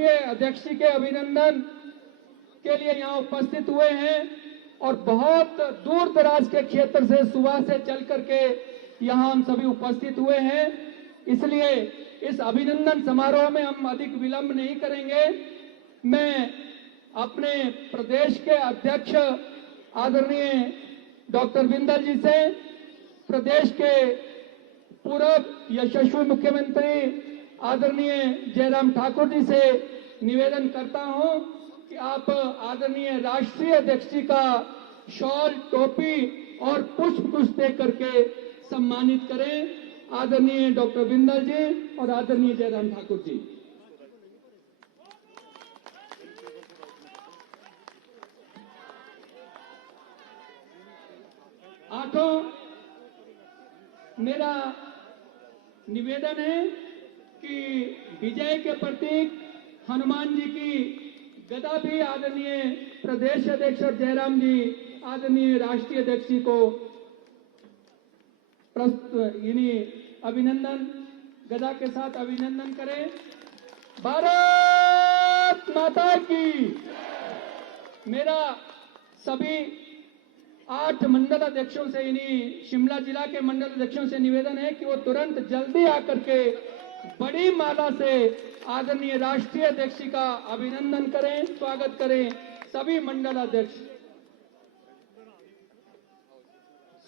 राष्ट्रीय अध्यक्ष के अभिनंदन के लिए यहाँ उपस्थित हुए हैं और बहुत दूर दराज के क्षेत्र से सुबह से चल करके यहाँ हम सभी उपस्थित हुए हैं। इसलिए इस अभिनंदन समारोह में हम अधिक विलंब नहीं करेंगे। मैं अपने प्रदेश के अध्यक्ष आदरणीय डॉक्टर बिंदल जी से, प्रदेश के पूर्व यशस्वी मुख्यमंत्री आदरणीय जयराम ठाकुर जी से निवेदन करता हूं कि आप आदरणीय राष्ट्रीय अध्यक्ष जी का शॉल, टोपी और पुष्प कुछ दे करके सम्मानित करें। आदरणीय डॉक्टर बिंदल जी और आदरणीय जयराम ठाकुर जी। आठों, मेरा निवेदन है कि विजय के प्रतीक हनुमान जी की गदा भी आदरणीय प्रदेश अध्यक्ष और जयराम जी आदरणीय राष्ट्रीय अध्यक्ष जी को अभिनंदन गदा के साथ अभिनंदन करें। भारत माता की। मेरा सभी 8 मंडल अध्यक्षों से, शिमला जिला के मंडल अध्यक्षों से निवेदन है कि वो तुरंत जल्दी आकर के बड़ी माला से आदरणीय राष्ट्रीय अध्यक्ष का अभिनंदन करें, स्वागत करें। सभी मंडल अध्यक्ष,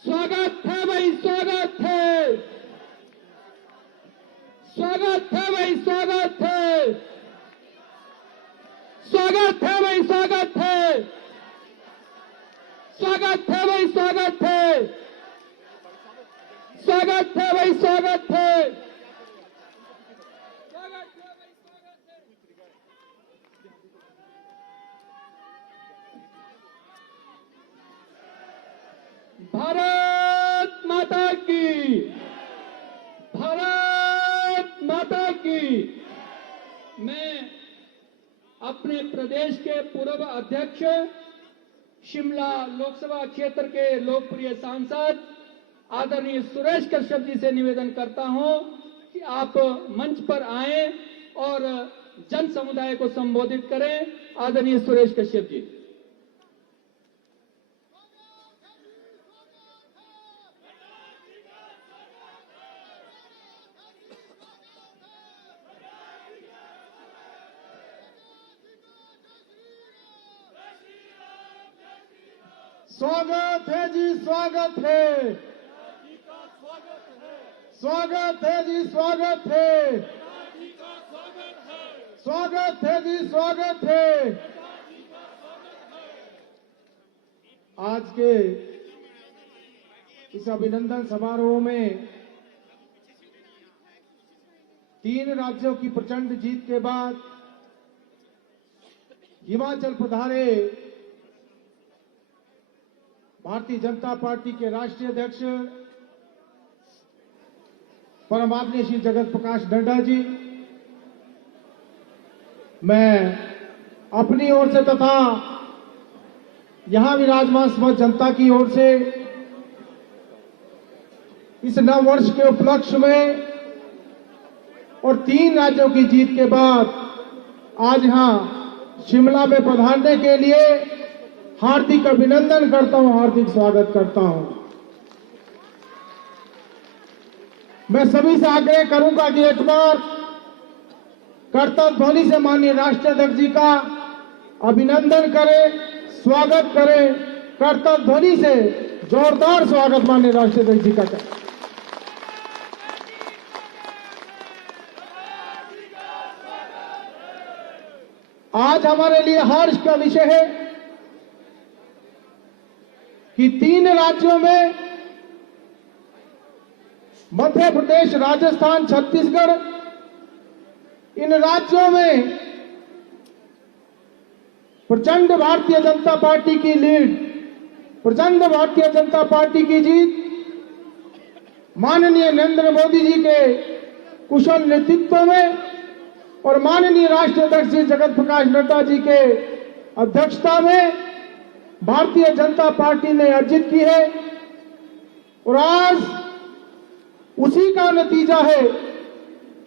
स्वागत है भाई, स्वागत है, स्वागत है भाई, स्वागत है, स्वागत है भाई, स्वागत है, स्वागत है भाई, स्वागत है, स्वागत है भाई, स्वागत है, भारत माता की, भारत माता की। मैं अपने प्रदेश के पूर्व अध्यक्ष, शिमला लोकसभा क्षेत्र के लोकप्रिय सांसद आदरणीय सुरेश कश्यप जी से निवेदन करता हूं कि आप मंच पर आएं और जन समुदाय को संबोधित करें। आदरणीय सुरेश कश्यप जी। स्वागत है जी, स्वागत है, स्वागत है जी, स्वागत है, स्वागत है जी, स्वागत है। आज के इस अभिनंदन समारोह में 3 राज्यों की प्रचंड जीत के बाद हिमाचल पधारे भारतीय जनता पार्टी के राष्ट्रीय अध्यक्ष परम आदरणीय श्री जगत प्रकाश नड्डा जी, मैं अपनी ओर से तथा यहां विराजमान समस्त जनता की ओर से इस नव वर्ष के उपलक्ष्य में और 3 राज्यों की जीत के बाद आज यहां शिमला में पधारने के लिए हार्दिक अभिनंदन करता हूं, हार्दिक स्वागत करता हूं। मैं सभी से आग्रह करूंगा कि एक बार कर्तव्य ध्वनि से माननीय राष्ट्रीय अध्यक्ष जी का अभिनंदन करें, स्वागत करें। कर्तव्य ध्वनि से जोरदार स्वागत माननीय राष्ट्रीय अध्यक्ष जी का करें। आज हमारे लिए हर्ष का विषय है कि 3 राज्यों में, मध्य प्रदेश, राजस्थान, छत्तीसगढ़, इन राज्यों में प्रचंड भारतीय जनता पार्टी की लीड, प्रचंड भारतीय जनता पार्टी की जीत, माननीय नरेंद्र मोदी जी के कुशल नेतृत्व में और माननीय राष्ट्रीय अध्यक्ष श्री जगत प्रकाश नड्डा जी के अध्यक्षता में भारतीय जनता पार्टी ने अर्जित की है। और आज उसी का नतीजा है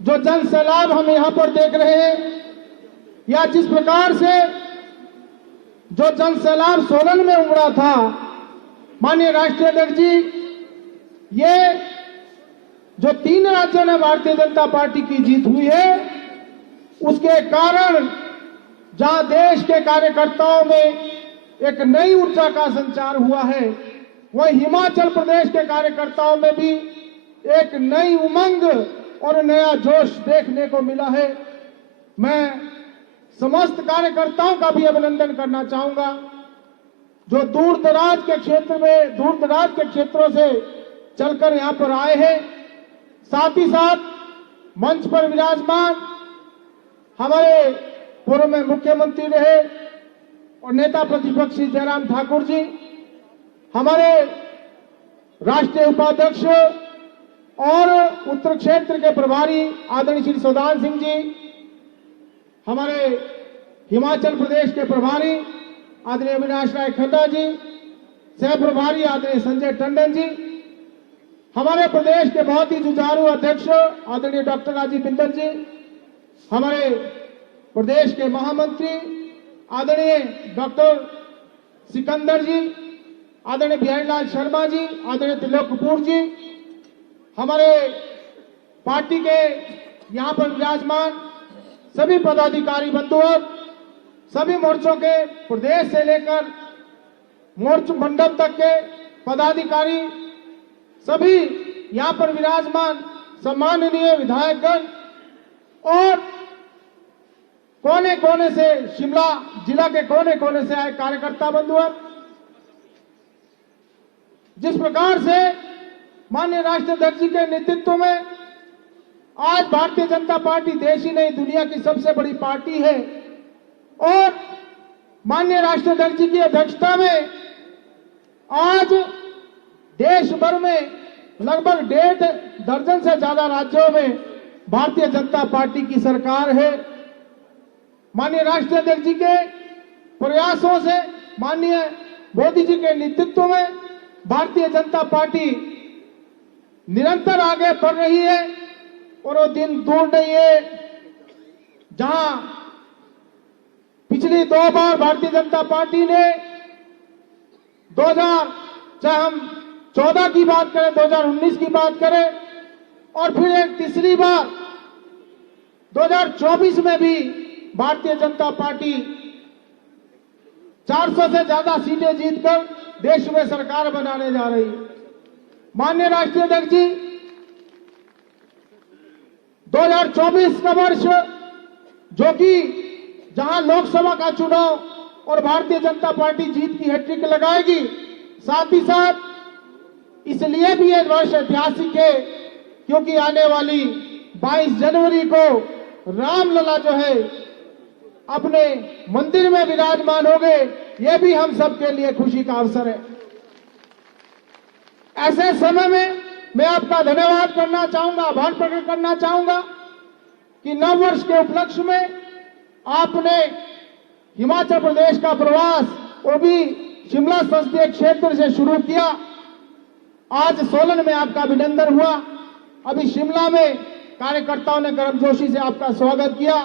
जो जन सैलाब हम यहां पर देख रहे हैं। या जिस प्रकार से जो जन सैलाब सोलन में उमड़ा था, माननीय राष्ट्रीय अध्यक्ष जी, ये जो 3 राज्यों में भारतीय जनता पार्टी की जीत हुई है, उसके कारण जहां देश के कार्यकर्ताओं में एक नई ऊर्जा का संचार हुआ है, वहीं हिमाचल प्रदेश के कार्यकर्ताओं में भी एक नई उमंग और नया जोश देखने को मिला है। मैं समस्त कार्यकर्ताओं का भी अभिनंदन करना चाहूंगा जो दूर दराज के क्षेत्रों से चलकर यहां पर आए हैं। साथ ही साथ मंच पर विराजमान हमारे पूर्व में मुख्यमंत्री रहे और नेता प्रतिपक्ष जयराम ठाकुर जी, हमारे राष्ट्रीय उपाध्यक्ष और उत्तर क्षेत्र के प्रभारी आदरणीय श्री सौदान सिंह जी, हमारे हिमाचल प्रदेश के प्रभारी आदरणीय अविनाश राय खन्ना जी, सह प्रभारी आदरणीय संजय टंडन जी, हमारे प्रदेश के बहुत ही जुझारू अध्यक्ष आदरणीय डॉक्टर राजीव बिंदल जी, हमारे प्रदेश के महामंत्री आदरणीय डॉक्टर सिकंदर जी, आदरणीय बिहारी लाल शर्मा जी, आदरणीय त्रिलोक कपूर जी, हमारे पार्टी के यहाँ पर विराजमान सभी पदाधिकारी बंधुओं, सभी मोर्चों के प्रदेश से लेकर मोर्च मंडल तक के पदाधिकारी, सभी यहाँ पर विराजमान सम्माननीय विधायकगण और कोने कोने से, शिमला जिला के कोने कोने से आए कार्यकर्ता बंधुओं, जिस प्रकार से माननीय राष्ट्रीय अध्यक्ष जी के नेतृत्व में आज भारतीय जनता पार्टी देश ही नहीं दुनिया की सबसे बड़ी पार्टी है और माननीय राष्ट्रीय अध्यक्ष जी की अध्यक्षता में आज देश भर में लगभग 1.5 दर्जन से ज्यादा राज्यों में भारतीय जनता पार्टी की सरकार है। माननीय राष्ट्रीय अध्यक्ष जी के प्रयासों से, माननीय मोदी जी के नेतृत्व में भारतीय जनता पार्टी निरंतर आगे बढ़ रही है और वो दिन दूर नहीं है जहां पिछली 2 बार भारतीय जनता पार्टी ने 2000, चाहे हम 14 की बात करें, 2019 की बात करें और फिर एक तीसरी बार 2024 में भी भारतीय जनता पार्टी 400 से ज्यादा सीटें जीतकर देश में सरकार बनाने जा रही है। माननीय राष्ट्रीय अध्यक्ष जी, 2024 का वर्ष जो कि जहां लोकसभा का चुनाव और भारतीय जनता पार्टी जीत की हैट्रिक लगाएगी, साथ ही साथ इसलिए भी ये वर्ष ऐतिहासिक है क्योंकि आने वाली 22 जनवरी को रामलला जो है अपने मंदिर में विराजमान हो गए। ये भी हम सबके लिए खुशी का अवसर है। ऐसे समय में मैं आपका धन्यवाद करना चाहूंगा, आभार प्रकट करना चाहूंगा कि नव वर्ष के उपलक्ष्य में आपने हिमाचल प्रदेश का प्रवास वो भी शिमला संसदीय क्षेत्र से शुरू किया। आज सोलन में आपका अभिनंदन हुआ, अभी शिमला में कार्यकर्ताओं ने गर्मजोशी से आपका स्वागत किया।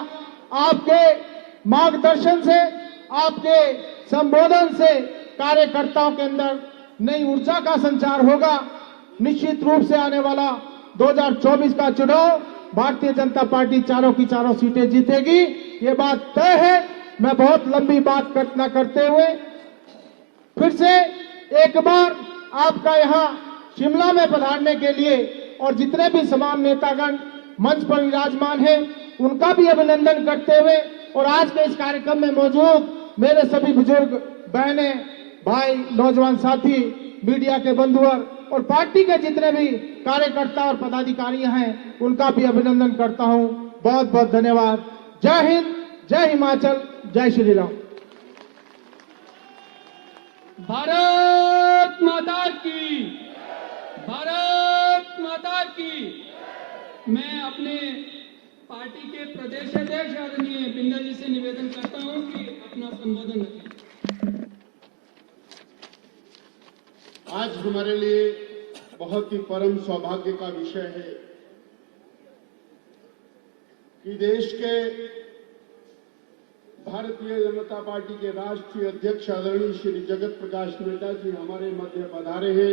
आपके मार्गदर्शन से, आपके संबोधन से कार्यकर्ताओं के अंदर नई ऊर्जा का संचार होगा। निश्चित रूप से आने वाला 2024 का चुनाव भारतीय जनता पार्टी चारों की चारों सीटें जीतेगी, ये बात तय है। मैं बहुत लंबी बात न करते हुए फिर से एक बार आपका यहाँ शिमला में पधारने के लिए और जितने भी तमाम नेतागण मंच पर विराजमान हैं उनका भी अभिनंदन करते हुए और आज के इस कार्यक्रम में मौजूद मेरे सभी बुजुर्ग बहनें, भाई, नौजवान साथी, मीडिया के बंधुवर और पार्टी के जितने भी कार्यकर्ता और पदाधिकारी हैं उनका भी अभिनंदन करता हूं। बहुत बहुत धन्यवाद। जय हिंद, जय हिमाचल, जय श्री राम। भारत माता की, भारत माता की। मैं अपने पार्टी के प्रदेश अध्यक्ष आदरणीय बिंदल जी से निवेदन करता हूं कि अपना संबोधन रखें। आज हमारे लिए बहुत ही परम सौभाग्य का विषय है कि देश के भारतीय जनता पार्टी के राष्ट्रीय अध्यक्ष आदरणीय श्री जगत प्रकाश नड्डा जी हमारे मध्य पधारे हैं।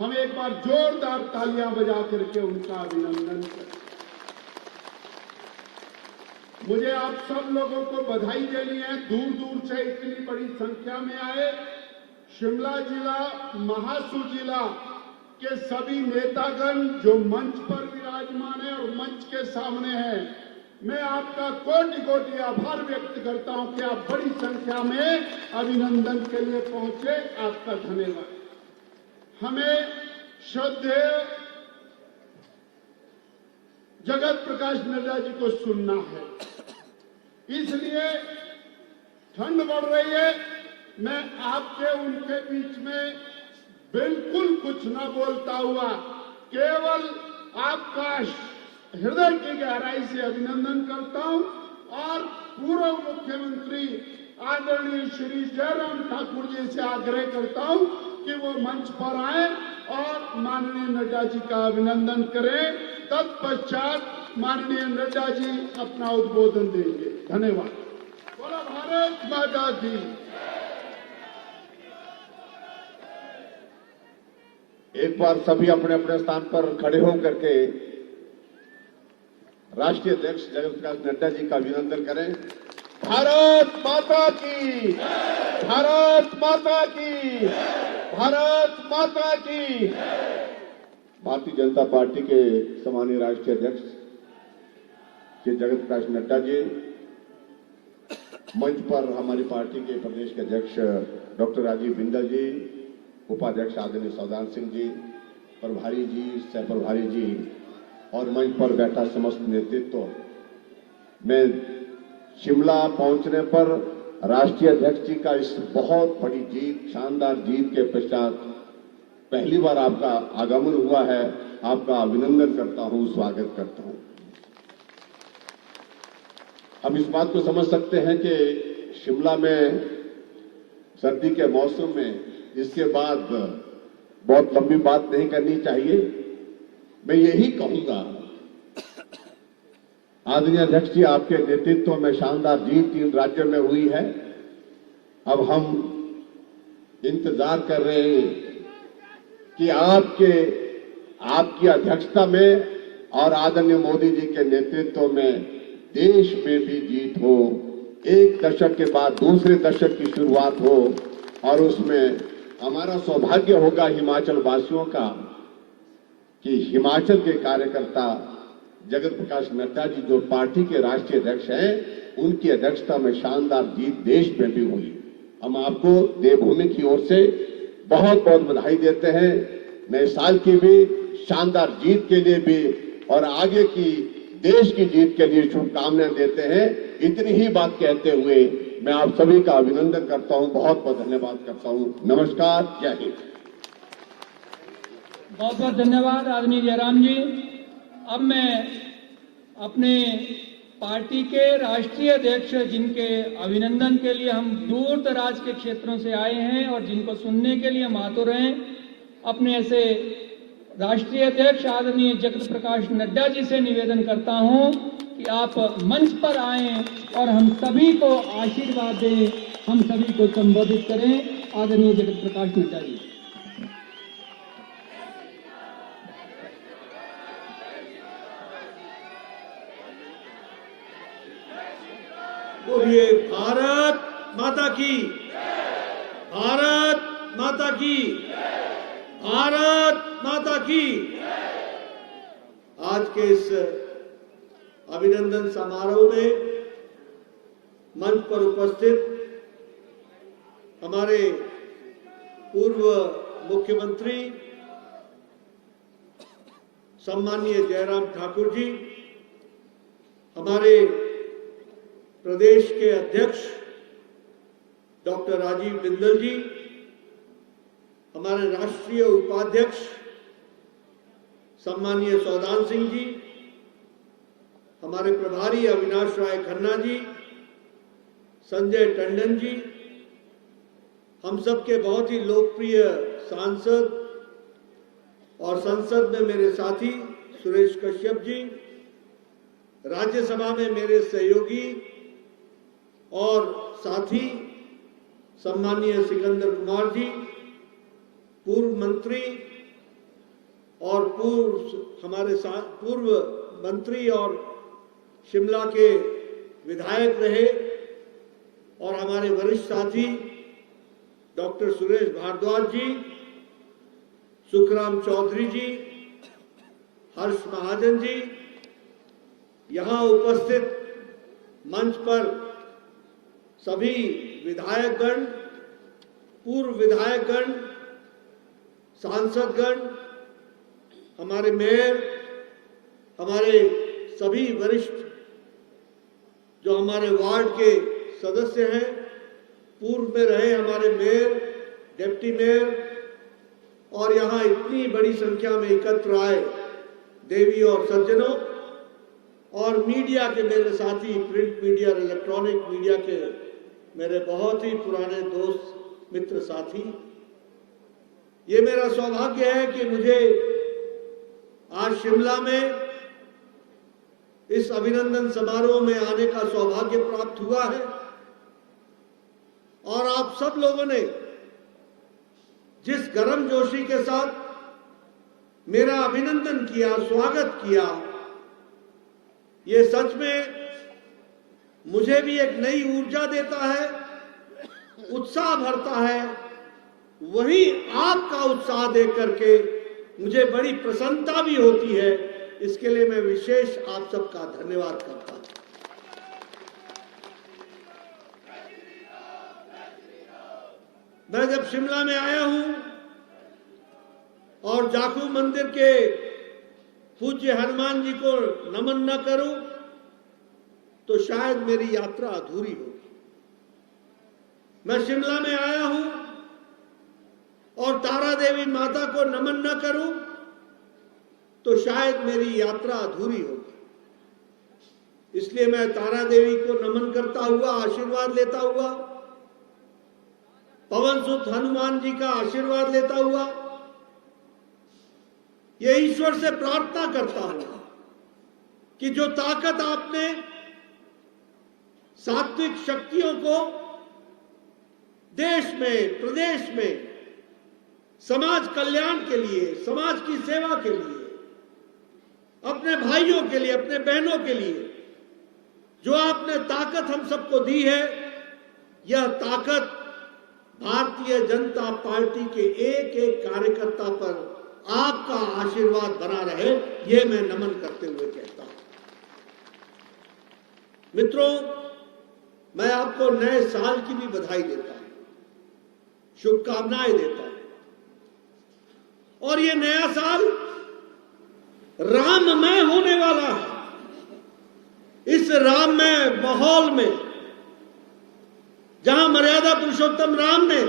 हम एक बार जोरदार तालियां बजा करके उनका अभिनंदन करें। मुझे आप सब लोगों को बधाई देनी है, दूर दूर से इतनी बड़ी संख्या में आए। शिमला जिला, महासू जिला के सभी नेतागण जो मंच पर विराजमान है और मंच के सामने हैं, मैं आपका कोटि कोटि आभार व्यक्त करता हूं कि आप बड़ी संख्या में अभिनंदन के लिए पहुंचे। आपका धन्यवाद। हमें श्रद्धेय जगत प्रकाश नड्डा जी को सुनना है, इसलिए ठंड बढ़ रही है। मैं आपके उनके बीच में बिल्कुल कुछ न बोलता हुआ केवल आपका हृदय की गहराई से अभिनंदन करता हूं और पूर्व मुख्यमंत्री आदरणीय श्री जयराम ठाकुर जी से आग्रह करता हूं कि वो मंच पर आए और माननीय नड्डा जी का अभिनंदन करें। तत्पश्चात माननीय नड्डा जी अपना उद्बोधन देंगे। धन्यवाद। बोलो भारत माता की। एक बार सभी अपने अपने स्थान पर खड़े होकर के राष्ट्रीय अध्यक्ष जगत प्रकाश नड्डा जी का अभिनंदन करें। भारत माता की, भारत माता की, भारत माता की। भारतीय जनता पार्टी के सम्मानीय राष्ट्रीय अध्यक्ष श्री जगत प्रकाश नड्डा जी, मंच पर हमारी पार्टी के प्रदेश के अध्यक्ष डॉक्टर राजीव बिंदल जी, उपाध्यक्ष आदरणीय सौदान सिंह जी, प्रभारी जी, सह प्रभारी जी और मंच पर बैठा समस्त नेतृत्व। मैं शिमला पहुंचने पर राष्ट्रीय अध्यक्ष जी का इस बहुत बड़ी जीत, शानदार जीत के पश्चात पहली बार आपका आगमन हुआ है। आपका अभिनंदन करता हूं, स्वागत करता हूं। हम इस बात को समझ सकते हैं कि शिमला में सर्दी के मौसम में इसके बाद बहुत लंबी बात नहीं करनी चाहिए। मैं यही कहूंगा, आदरणीय अध्यक्ष जी, आपके नेतृत्व में शानदार जीत 3 राज्यों में हुई है। अब हम इंतजार कर रहे हैं कि आपकी अध्यक्षता में और आदरणीय मोदी जी के नेतृत्व में देश में भी जीत हो, एक दशक के बाद दूसरे दशक की शुरुआत हो और उसमें हमारा सौभाग्य होगा हिमाचल वासियों का कि हिमाचल के कार्यकर्ता जगत प्रकाश नड्डा जी जो पार्टी के राष्ट्रीय अध्यक्ष हैं, उनकी अध्यक्षता में शानदार जीत देश में भी हुई। हम आपको देवभूमि की ओर से बहुत बहुत बधाई देते हैं। नए साल की भी, शानदार जीत के लिए भी और आगे की देश की जीत के लिए शुभकामनाएं देते हैं। इतनी ही बात कहते हुए मैं आप सभी का अभिनंदन करता हूं, बहुत बहुत धन्यवाद करता हूं। नमस्कार, जय हिंद। बहुत बहुत धन्यवाद आदरणीय जयराम जी। अब मैं अपने पार्टी के राष्ट्रीय अध्यक्ष, जिनके अभिनंदन के लिए हम दूर दराज के क्षेत्रों से आए हैं और जिनको सुनने के लिए हम आतुर हैं, अपने ऐसे राष्ट्रीय अध्यक्ष आदरणीय जगत प्रकाश नड्डा जी से निवेदन करता हूं कि आप मंच पर आएं और हम सभी को आशीर्वाद दें, हम सभी को संबोधित करें। आदरणीय जगत प्रकाश नड्डा जी। बोलिए भारत माता की, भारत माता की, भारत माता की। आज के इस अभिनंदन समारोह में मंच पर उपस्थित हमारे पूर्व मुख्यमंत्री सम्माननीय जयराम ठाकुर जी, हमारे प्रदेश के अध्यक्ष डॉक्टर राजीव बिंदल जी, हमारे राष्ट्रीय उपाध्यक्ष सम्माननीय सौदान सिंह जी, हमारे प्रभारी अविनाश राय खन्ना जी, संजय टंडन जी, हम सबके बहुत ही लोकप्रिय सांसद और संसद में मेरे साथी सुरेश कश्यप जी, राज्यसभा में मेरे सहयोगी और साथी सम्मानीय सिकंदर कुमार जी, पूर्व मंत्री और पूर्व मंत्री और शिमला के विधायक रहे, और हमारे वरिष्ठ साथी डॉक्टर सुरेश भारद्वाज जी, सुखराम चौधरी जी, हर्ष महाजन जी, यहां उपस्थित मंच पर सभी विधायकगण, पूर्व विधायकगण, सांसदगण, हमारे मेयर, हमारे सभी वरिष्ठ जो हमारे वार्ड के सदस्य हैं, पूर्व में रहे हमारे मेयर, डिप्टी मेयर, और यहां इतनी बड़ी संख्या में एकत्र आए देवी और सज्जनों, और मीडिया के मेरे साथी, प्रिंट मीडिया और इलेक्ट्रॉनिक मीडिया के मेरे बहुत ही पुराने दोस्त मित्र साथी, ये मेरा सौभाग्य है कि मुझे आज शिमला में इस अभिनंदन समारोह में आने का सौभाग्य प्राप्त हुआ है, और आप सब लोगों ने जिस गर्मजोशी के साथ मेरा अभिनंदन किया, स्वागत किया, ये सच में मुझे भी एक नई ऊर्जा देता है, उत्साह भरता है। वही आपका उत्साह देख करके मुझे बड़ी प्रसन्नता भी होती है। इसके लिए मैं विशेष आप सबका धन्यवाद करता हूं। मैं जब शिमला में आया हूं और जाखू मंदिर के पूज्य हनुमान जी को नमन न करूं तो शायद मेरी यात्रा अधूरी होगी। मैं शिमला में आया हूं और तारा देवी माता को नमन न करूं तो शायद मेरी यात्रा अधूरी होगी। इसलिए मैं तारा देवी को नमन करता हुआ, आशीर्वाद लेता हुआ, पवन सुत हनुमान जी का आशीर्वाद लेता हुआ ये ईश्वर से प्रार्थना करता हूं कि जो ताकत आपने सात्विक शक्तियों को देश में, प्रदेश में, समाज कल्याण के लिए, समाज की सेवा के लिए, अपने भाइयों के लिए, अपने बहनों के लिए जो आपने ताकत हम सबको दी है, यह ताकत भारतीय जनता पार्टी के एक एक कार्यकर्ता पर आपका आशीर्वाद बना रहे, ये मैं नमन करते हुए कहता हूं। मित्रों, मैं आपको नए साल की भी बधाई देता हूं, शुभकामनाएं देता हूं। और ये नया साल राममय होने वाला है। इस राममय माहौल में जहां मर्यादा पुरुषोत्तम राम ने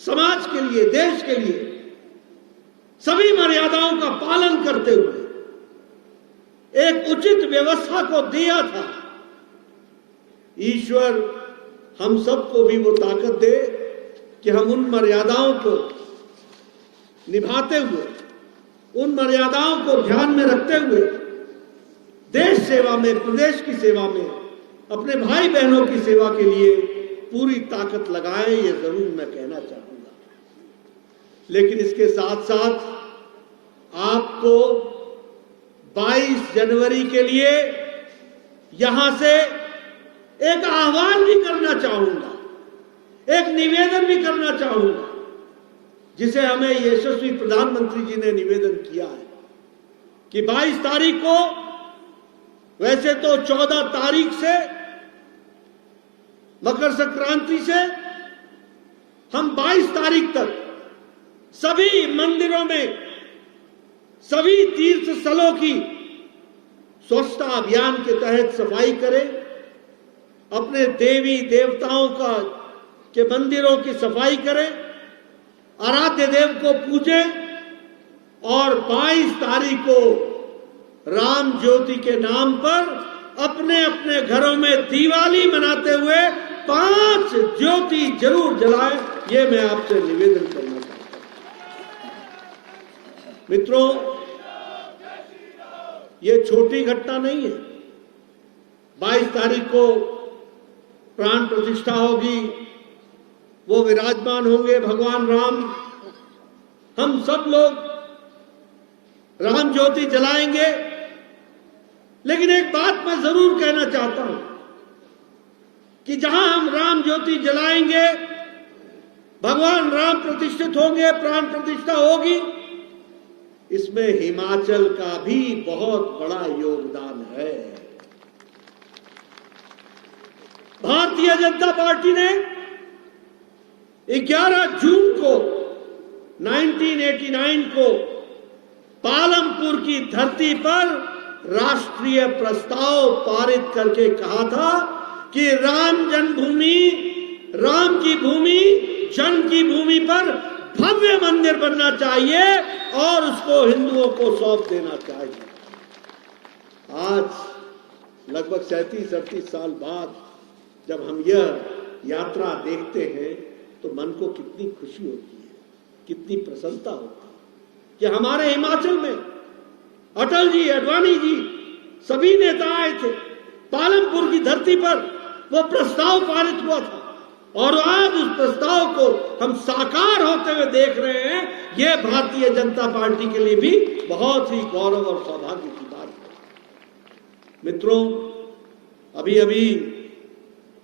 समाज के लिए, देश के लिए सभी मर्यादाओं का पालन करते हुए एक उचित व्यवस्था को दिया था, ईश्वर हम सबको भी वो ताकत दे कि हम उन मर्यादाओं को निभाते हुए, उन मर्यादाओं को ध्यान में रखते हुए देश सेवा में, प्रदेश की सेवा में, अपने भाई बहनों की सेवा के लिए पूरी ताकत लगाएं, ये जरूर मैं कहना चाहूंगा। लेकिन इसके साथ साथ आपको 22 जनवरी के लिए यहां से एक आह्वान भी करना चाहूंगा, एक निवेदन भी करना चाहूंगा, जिसे हमें यशस्वी प्रधानमंत्री जी ने निवेदन किया है कि 22 तारीख को, वैसे तो 14 तारीख से मकर संक्रांति से हम 22 तारीख तक सभी मंदिरों में, सभी तीर्थ स्थलों की स्वच्छता अभियान के तहत सफाई करें, अपने देवी देवताओं के मंदिरों की सफाई करें, आराध्य देव को पूजें, और 22 तारीख को राम ज्योति के नाम पर अपने अपने घरों में दिवाली मनाते हुए 5 ज्योति जरूर जलाएं, ये मैं आपसे निवेदन करना चाहता हूं। मित्रों, ये छोटी घटना नहीं है। 22 तारीख को प्राण प्रतिष्ठा होगी, वो विराजमान होंगे भगवान राम। हम सब लोग राम ज्योति जलाएंगे। लेकिन एक बात मैं जरूर कहना चाहता हूं कि जहां हम राम ज्योति जलाएंगे, भगवान राम प्रतिष्ठित होंगे, प्राण प्रतिष्ठा होगी, इसमें हिमाचल का भी बहुत बड़ा योगदान है। भारतीय जनता पार्टी ने 11 जून को 1989 को पालमपुर की धरती पर राष्ट्रीय प्रस्ताव पारित करके कहा था कि राम जन्मभूमि, राम की भूमि, जन्म की भूमि पर भव्य मंदिर बनना चाहिए और उसको हिंदुओं को सौंप देना चाहिए। आज लगभग 37-38 साल बाद जब हम यह यात्रा देखते हैं तो मन को कितनी खुशी होती है, कितनी प्रसन्नता होती है कि हमारे हिमाचल में अटल जी, अडवाणी जी, सभी नेता आए थे। पालमपुर की धरती पर वो प्रस्ताव पारित हुआ था और आज उस प्रस्ताव को हम साकार होते हुए देख रहे हैं। ये भारतीय जनता पार्टी के लिए भी बहुत ही गौरव और सौभाग्य की बात है। मित्रों, अभी अभी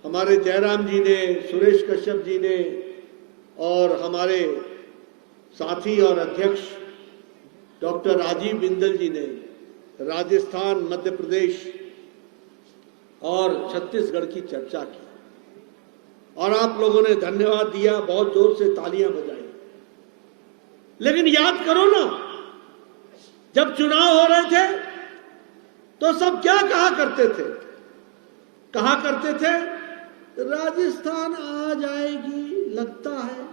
हमारे जयराम जी ने, सुरेश कश्यप जी ने और हमारे साथी और अध्यक्ष डॉक्टर राजीव बिंदल जी ने राजस्थान, मध्य प्रदेश और छत्तीसगढ़ की चर्चा की और आप लोगों ने धन्यवाद दिया, बहुत जोर से तालियां बजाई। लेकिन याद करो ना, जब चुनाव हो रहे थे तो सब क्या कहा करते थे? कहा करते थे राजस्थान आ जाएगी लगता है,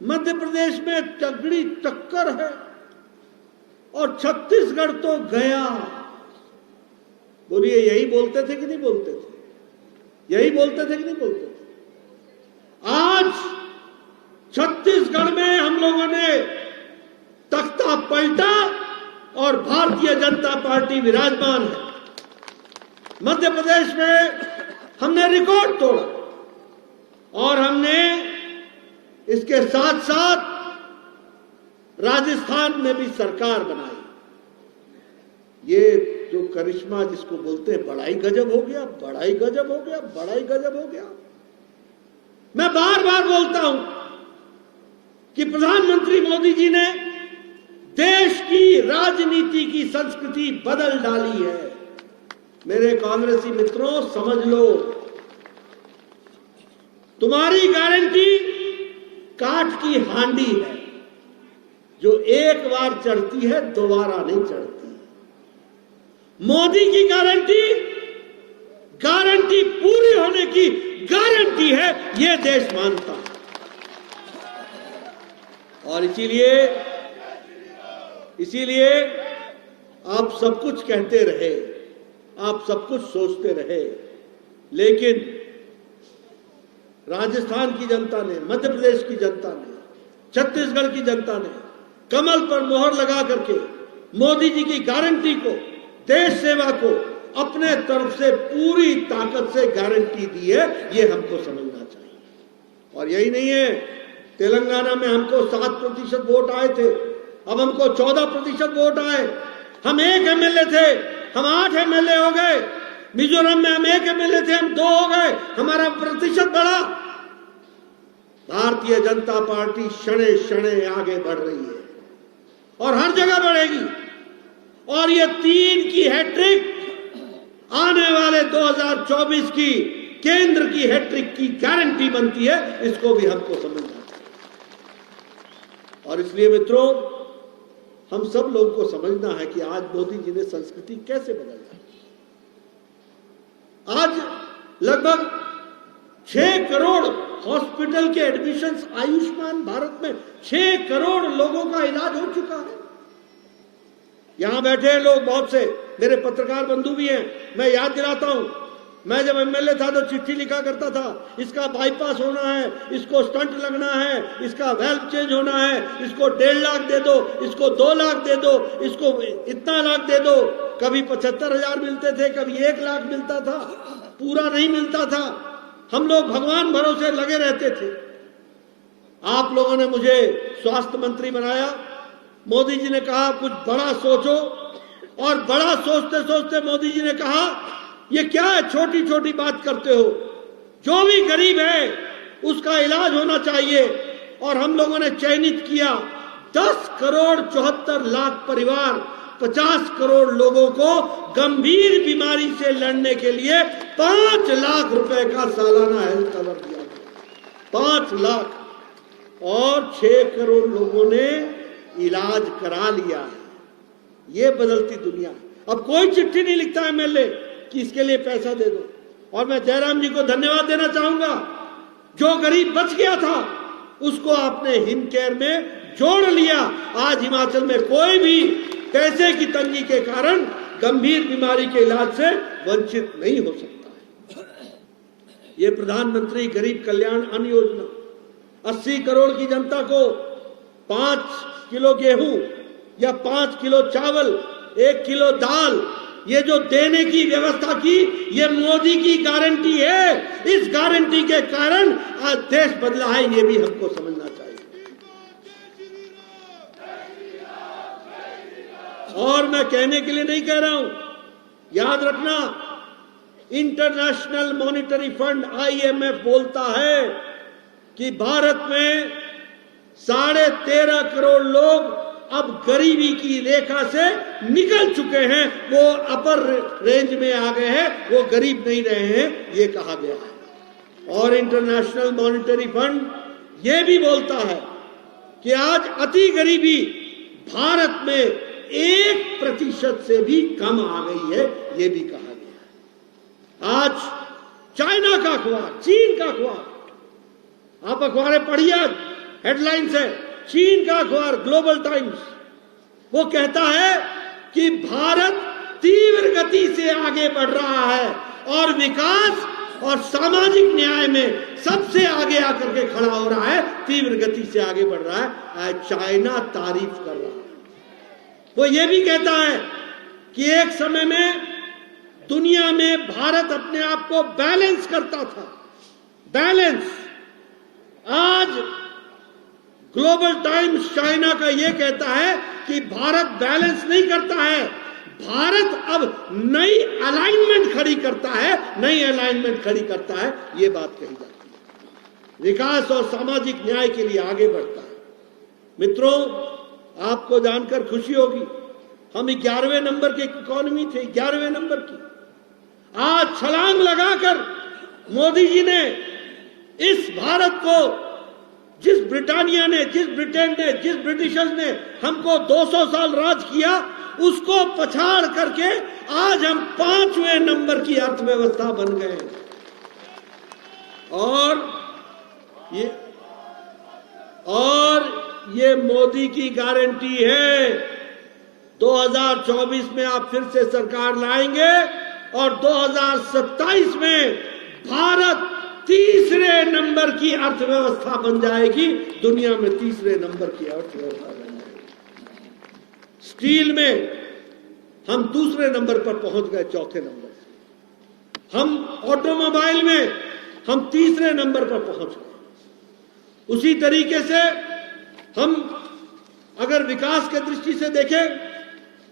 मध्य प्रदेश में तगड़ी टक्कर है और छत्तीसगढ़ तो गया। बोलिए, यही बोलते थे कि नहीं बोलते थे? यही बोलते थे कि नहीं बोलते थे? आज छत्तीसगढ़ में हम लोगों ने तख्ता पलटा और भारतीय जनता पार्टी विराजमान है। मध्य प्रदेश में हमने रिकॉर्ड तोड़ा और हमने इसके साथ साथ राजस्थान में भी सरकार बनाई। ये जो करिश्मा जिसको बोलते हैं, बड़ा ही गजब हो गया, बड़ा ही गजब हो गया, बड़ा ही गजब हो गया। मैं बार बार बोलता हूं कि प्रधानमंत्री मोदी जी ने देश की राजनीति की संस्कृति बदल डाली है। मेरे कांग्रेसी मित्रों, समझ लो, तुम्हारी गारंटी काठ की हांडी है जो एक बार चढ़ती है, दोबारा नहीं चढ़ती। मोदी की गारंटी पूरी होने की गारंटी है, यह देश मानता है। और इसीलिए आप सब कुछ कहते रहे, आप सब कुछ सोचते रहे, लेकिन राजस्थान की जनता ने, मध्य प्रदेश की जनता ने, छत्तीसगढ़ की जनता ने कमल पर मोहर लगा करके मोदी जी की गारंटी को, देश सेवा को अपने तरफ से पूरी ताकत से गारंटी दी है। ये हमको समझना चाहिए। और यही नहीं है, तेलंगाना में हमको 7% वोट आए थे, अब हमको 14% वोट आए। हम 1 एमएलए थे, हम 8 एमएलए हो गए। मिजोरम में हम 1 एमएलए थे, हम 2 हो गए, हमारा प्रतिशत बढ़ा। भारतीय जनता पार्टी क्षणे क्षणे आगे बढ़ रही है और हर जगह बढ़ेगी। और ये 3 की हैट्रिक आने वाले 2024 की केंद्र की हैट्रिक की गारंटी बनती है। इसको भी हमको समझना चाहिए। और इसलिए मित्रों, हम सब लोगों को समझना है कि आज मोदी जी ने संस्कृति कैसे बदल दी। आज लगभग 6 करोड़ हॉस्पिटल के एडमिशंस, आयुष्मान भारत में 6 करोड़ लोगों का इलाज हो चुका है। यहां बैठे हैं लोग, बहुत से मेरे पत्रकार बंधु भी हैं। मैं याद दिलाता हूं, मैं जब एमएलए था तो चिट्ठी लिखा करता था, इसका बाईपास होना है, इसको स्टंट लगना है, इसका वेल्व चेंज होना है, इसको 1.5 लाख दे दो, इसको 2 लाख दे दो, इसको इतना लाख दे दो। कभी 75,000 मिलते थे, कभी 1 लाख मिलता था। पूरा नहीं मिलता था, हम लोग भगवान भरोसे लगे रहते थे। आप लोगों ने मुझे स्वास्थ्य मंत्री बनाया। मोदी जी ने कहा कुछ बड़ा सोचो, और बड़ा सोचते सोचते मोदी जी ने कहा ये क्या है, छोटी छोटी बात करते हो, जो भी गरीब है उसका इलाज होना चाहिए। और हम लोगों ने चयनित किया 10 करोड़ 74 लाख परिवार, 50 करोड़ लोगों को गंभीर बीमारी से लड़ने के लिए 5 लाख रुपए का सालाना हेल्थ कवर दिया, 5 लाख, और 6 करोड़ लोगों ने इलाज करा लिया है। ये बदलती दुनिया है। अब कोई चिट्ठी नहीं लिखता एमएलए कि इसके लिए पैसा दे दो। और मैं जयराम जी को धन्यवाद देना चाहूंगा, जो गरीब बच गया था उसको आपने हिमकेयर में जोड़ लिया। आज हिमाचल में कोई भी पैसे की तंगी के कारण गंभीर बीमारी के इलाज से वंचित नहीं हो सकता है। ये प्रधानमंत्री गरीब कल्याण अन्न योजना 80 करोड़ की जनता को 5 किलो गेहूं या 5 किलो चावल, 1 किलो दाल, ये जो देने की व्यवस्था की, ये मोदी की गारंटी है। इस गारंटी के कारण आज देश बदला है, ये भी हमको समझना चाहिए। और मैं कहने के लिए नहीं कह रहा हूं, याद रखना, इंटरनेशनल मॉनिटरी फंड IMF बोलता है कि भारत में 13.5 करोड़ लोग अब गरीबी की रेखा से निकल चुके हैं, वो अपर रेंज में आ गए हैं, वो गरीब नहीं रहे हैं, ये कहा गया है। और इंटरनेशनल मॉनिटरी फंड ये भी बोलता है कि आज अति गरीबी भारत में 1% से भी कम आ गई है, ये भी कहा गया है। आज चाइना का अखबार, चीन का अखबार, आप अखबारें पढ़िए, हेडलाइंस है, चीन का अखबार ग्लोबल टाइम्स, वो कहता है कि भारत तीव्र गति से आगे बढ़ रहा है और विकास और सामाजिक न्याय में सबसे आगे आकर के खड़ा हो रहा है, तीव्र गति से आगे बढ़ रहा है। चाइना तारीफ कर रहा है। वो ये भी कहता है कि एक समय में दुनिया में भारत अपने आप को बैलेंस करता था, बैलेंस। आज ग्लोबल टाइम्स चाइना का यह कहता है कि भारत बैलेंस नहीं करता है, भारत अब नई अलाइनमेंट खड़ी करता है, नई अलाइनमेंट खड़ी करता है, ये बात कही जाती है। विकास और सामाजिक न्याय के लिए आगे बढ़ता है। मित्रों, आपको जानकर खुशी होगी, हम 11वें नंबर की इकोनॉमी थे, 11वें नंबर की। आज छलांग लगाकर मोदी जी ने इस भारत को, जिस ब्रिटानिया ने, जिस ब्रिटेन ने, जिस ब्रिटिशर्स ने हमको 200 साल राज किया, उसको पछाड़ करके आज हम 5वें नंबर की अर्थव्यवस्था बन गए। और ये मोदी की गारंटी है। 2024 में आप फिर से सरकार लाएंगे और 2027 में भारत 3रे नंबर की अर्थव्यवस्था बन जाएगी, दुनिया में 3रे नंबर की अर्थव्यवस्था बन जाएगी। स्टील में हम 2रे नंबर पर पहुंच गए, 4थे नंबर से। हम ऑटोमोबाइल में हम 3रे नंबर पर पहुंच गए। उसी तरीके से हम अगर विकास के दृष्टि से देखें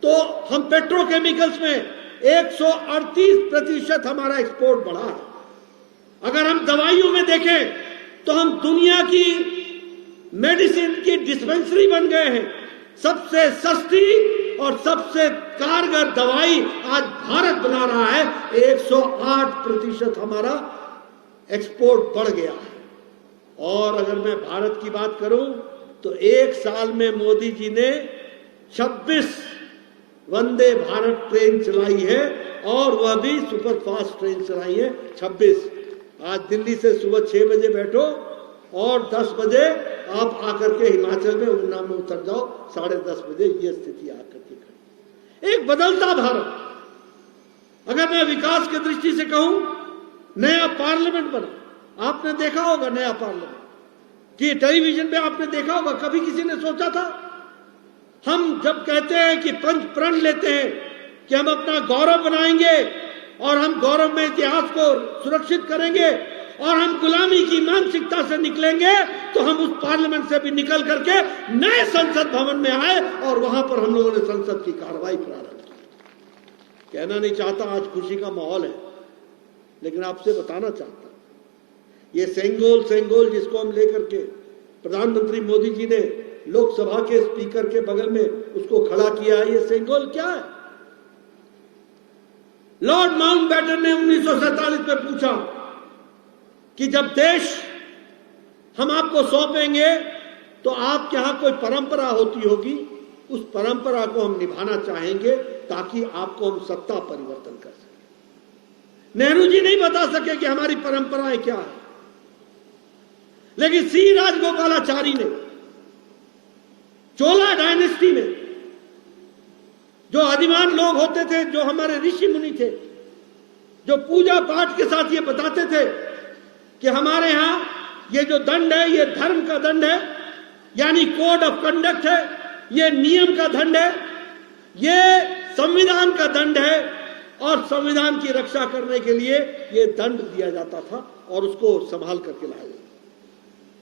तो हम पेट्रोकेमिकल्स में 138% हमारा एक्सपोर्ट बढ़ा है। अगर हम दवाइयों में देखें तो हम दुनिया की मेडिसिन की डिस्पेंसरी बन गए हैं। सबसे सस्ती और सबसे कारगर दवाई आज भारत बना रहा है। 108% हमारा एक्सपोर्ट बढ़ गया है। और अगर मैं भारत की बात करूं तो एक साल में मोदी जी ने 26 वंदे भारत ट्रेन चलाई है, और वह भी सुपरफास्ट ट्रेन चलाई है 26। आज दिल्ली से सुबह 6 बजे बैठो और 10 बजे आप आकर के हिमाचल में ऊना में उतर जाओ, 10:30 बजे ये स्थिति आकर के खड़ी। एक बदलता भारत। अगर मैं विकास की दृष्टि से कहूं, नया पार्लियामेंट बना, आपने देखा होगा नया पार्लियामेंट कि टेलीविजन पे आपने देखा होगा, कभी किसी ने सोचा था? हम जब कहते हैं कि पंच प्रण लेते हैं कि हम अपना गौरव बनाएंगे और हम गौरवमय इतिहास को सुरक्षित करेंगे और हम गुलामी की मानसिकता से निकलेंगे तो हम उस पार्लियामेंट से भी निकल करके नए संसद भवन में आए और वहां पर हम लोगों ने संसद की कार्रवाई प्रारंभ की। कहना नहीं चाहता, आज खुशी का माहौल है, लेकिन आपसे बताना चाहता हूं, ये सेंगोल जिसको हम लेकर के प्रधानमंत्री मोदी जी ने लोकसभा के स्पीकर के बगल में उसको खड़ा किया है, ये सेंगोल क्या है? लॉर्ड माउंटबेटन ने 1947 में पूछा कि जब देश हम आपको सौंपेंगे तो आपके यहां कोई परंपरा होती होगी, उस परंपरा को हम निभाना चाहेंगे ताकि आपको हम सत्ता परिवर्तन कर सकें। नेहरू जी नहीं बता सके कि हमारी परंपराएं क्या है, लेकिन सी राजगोपालाचारी ने चोला डायनेस्टी में जो आदिमान लोग होते थे, जो हमारे ऋषि मुनि थे, जो पूजा पाठ के साथ ये बताते थे कि हमारे यहां ये जो दंड है ये धर्म का दंड है, यानी कोड ऑफ कंडक्ट है, ये नियम का दंड है, ये संविधान का दंड है और संविधान की रक्षा करने के लिए ये दंड दिया जाता था और उसको संभाल करके लाया जाता।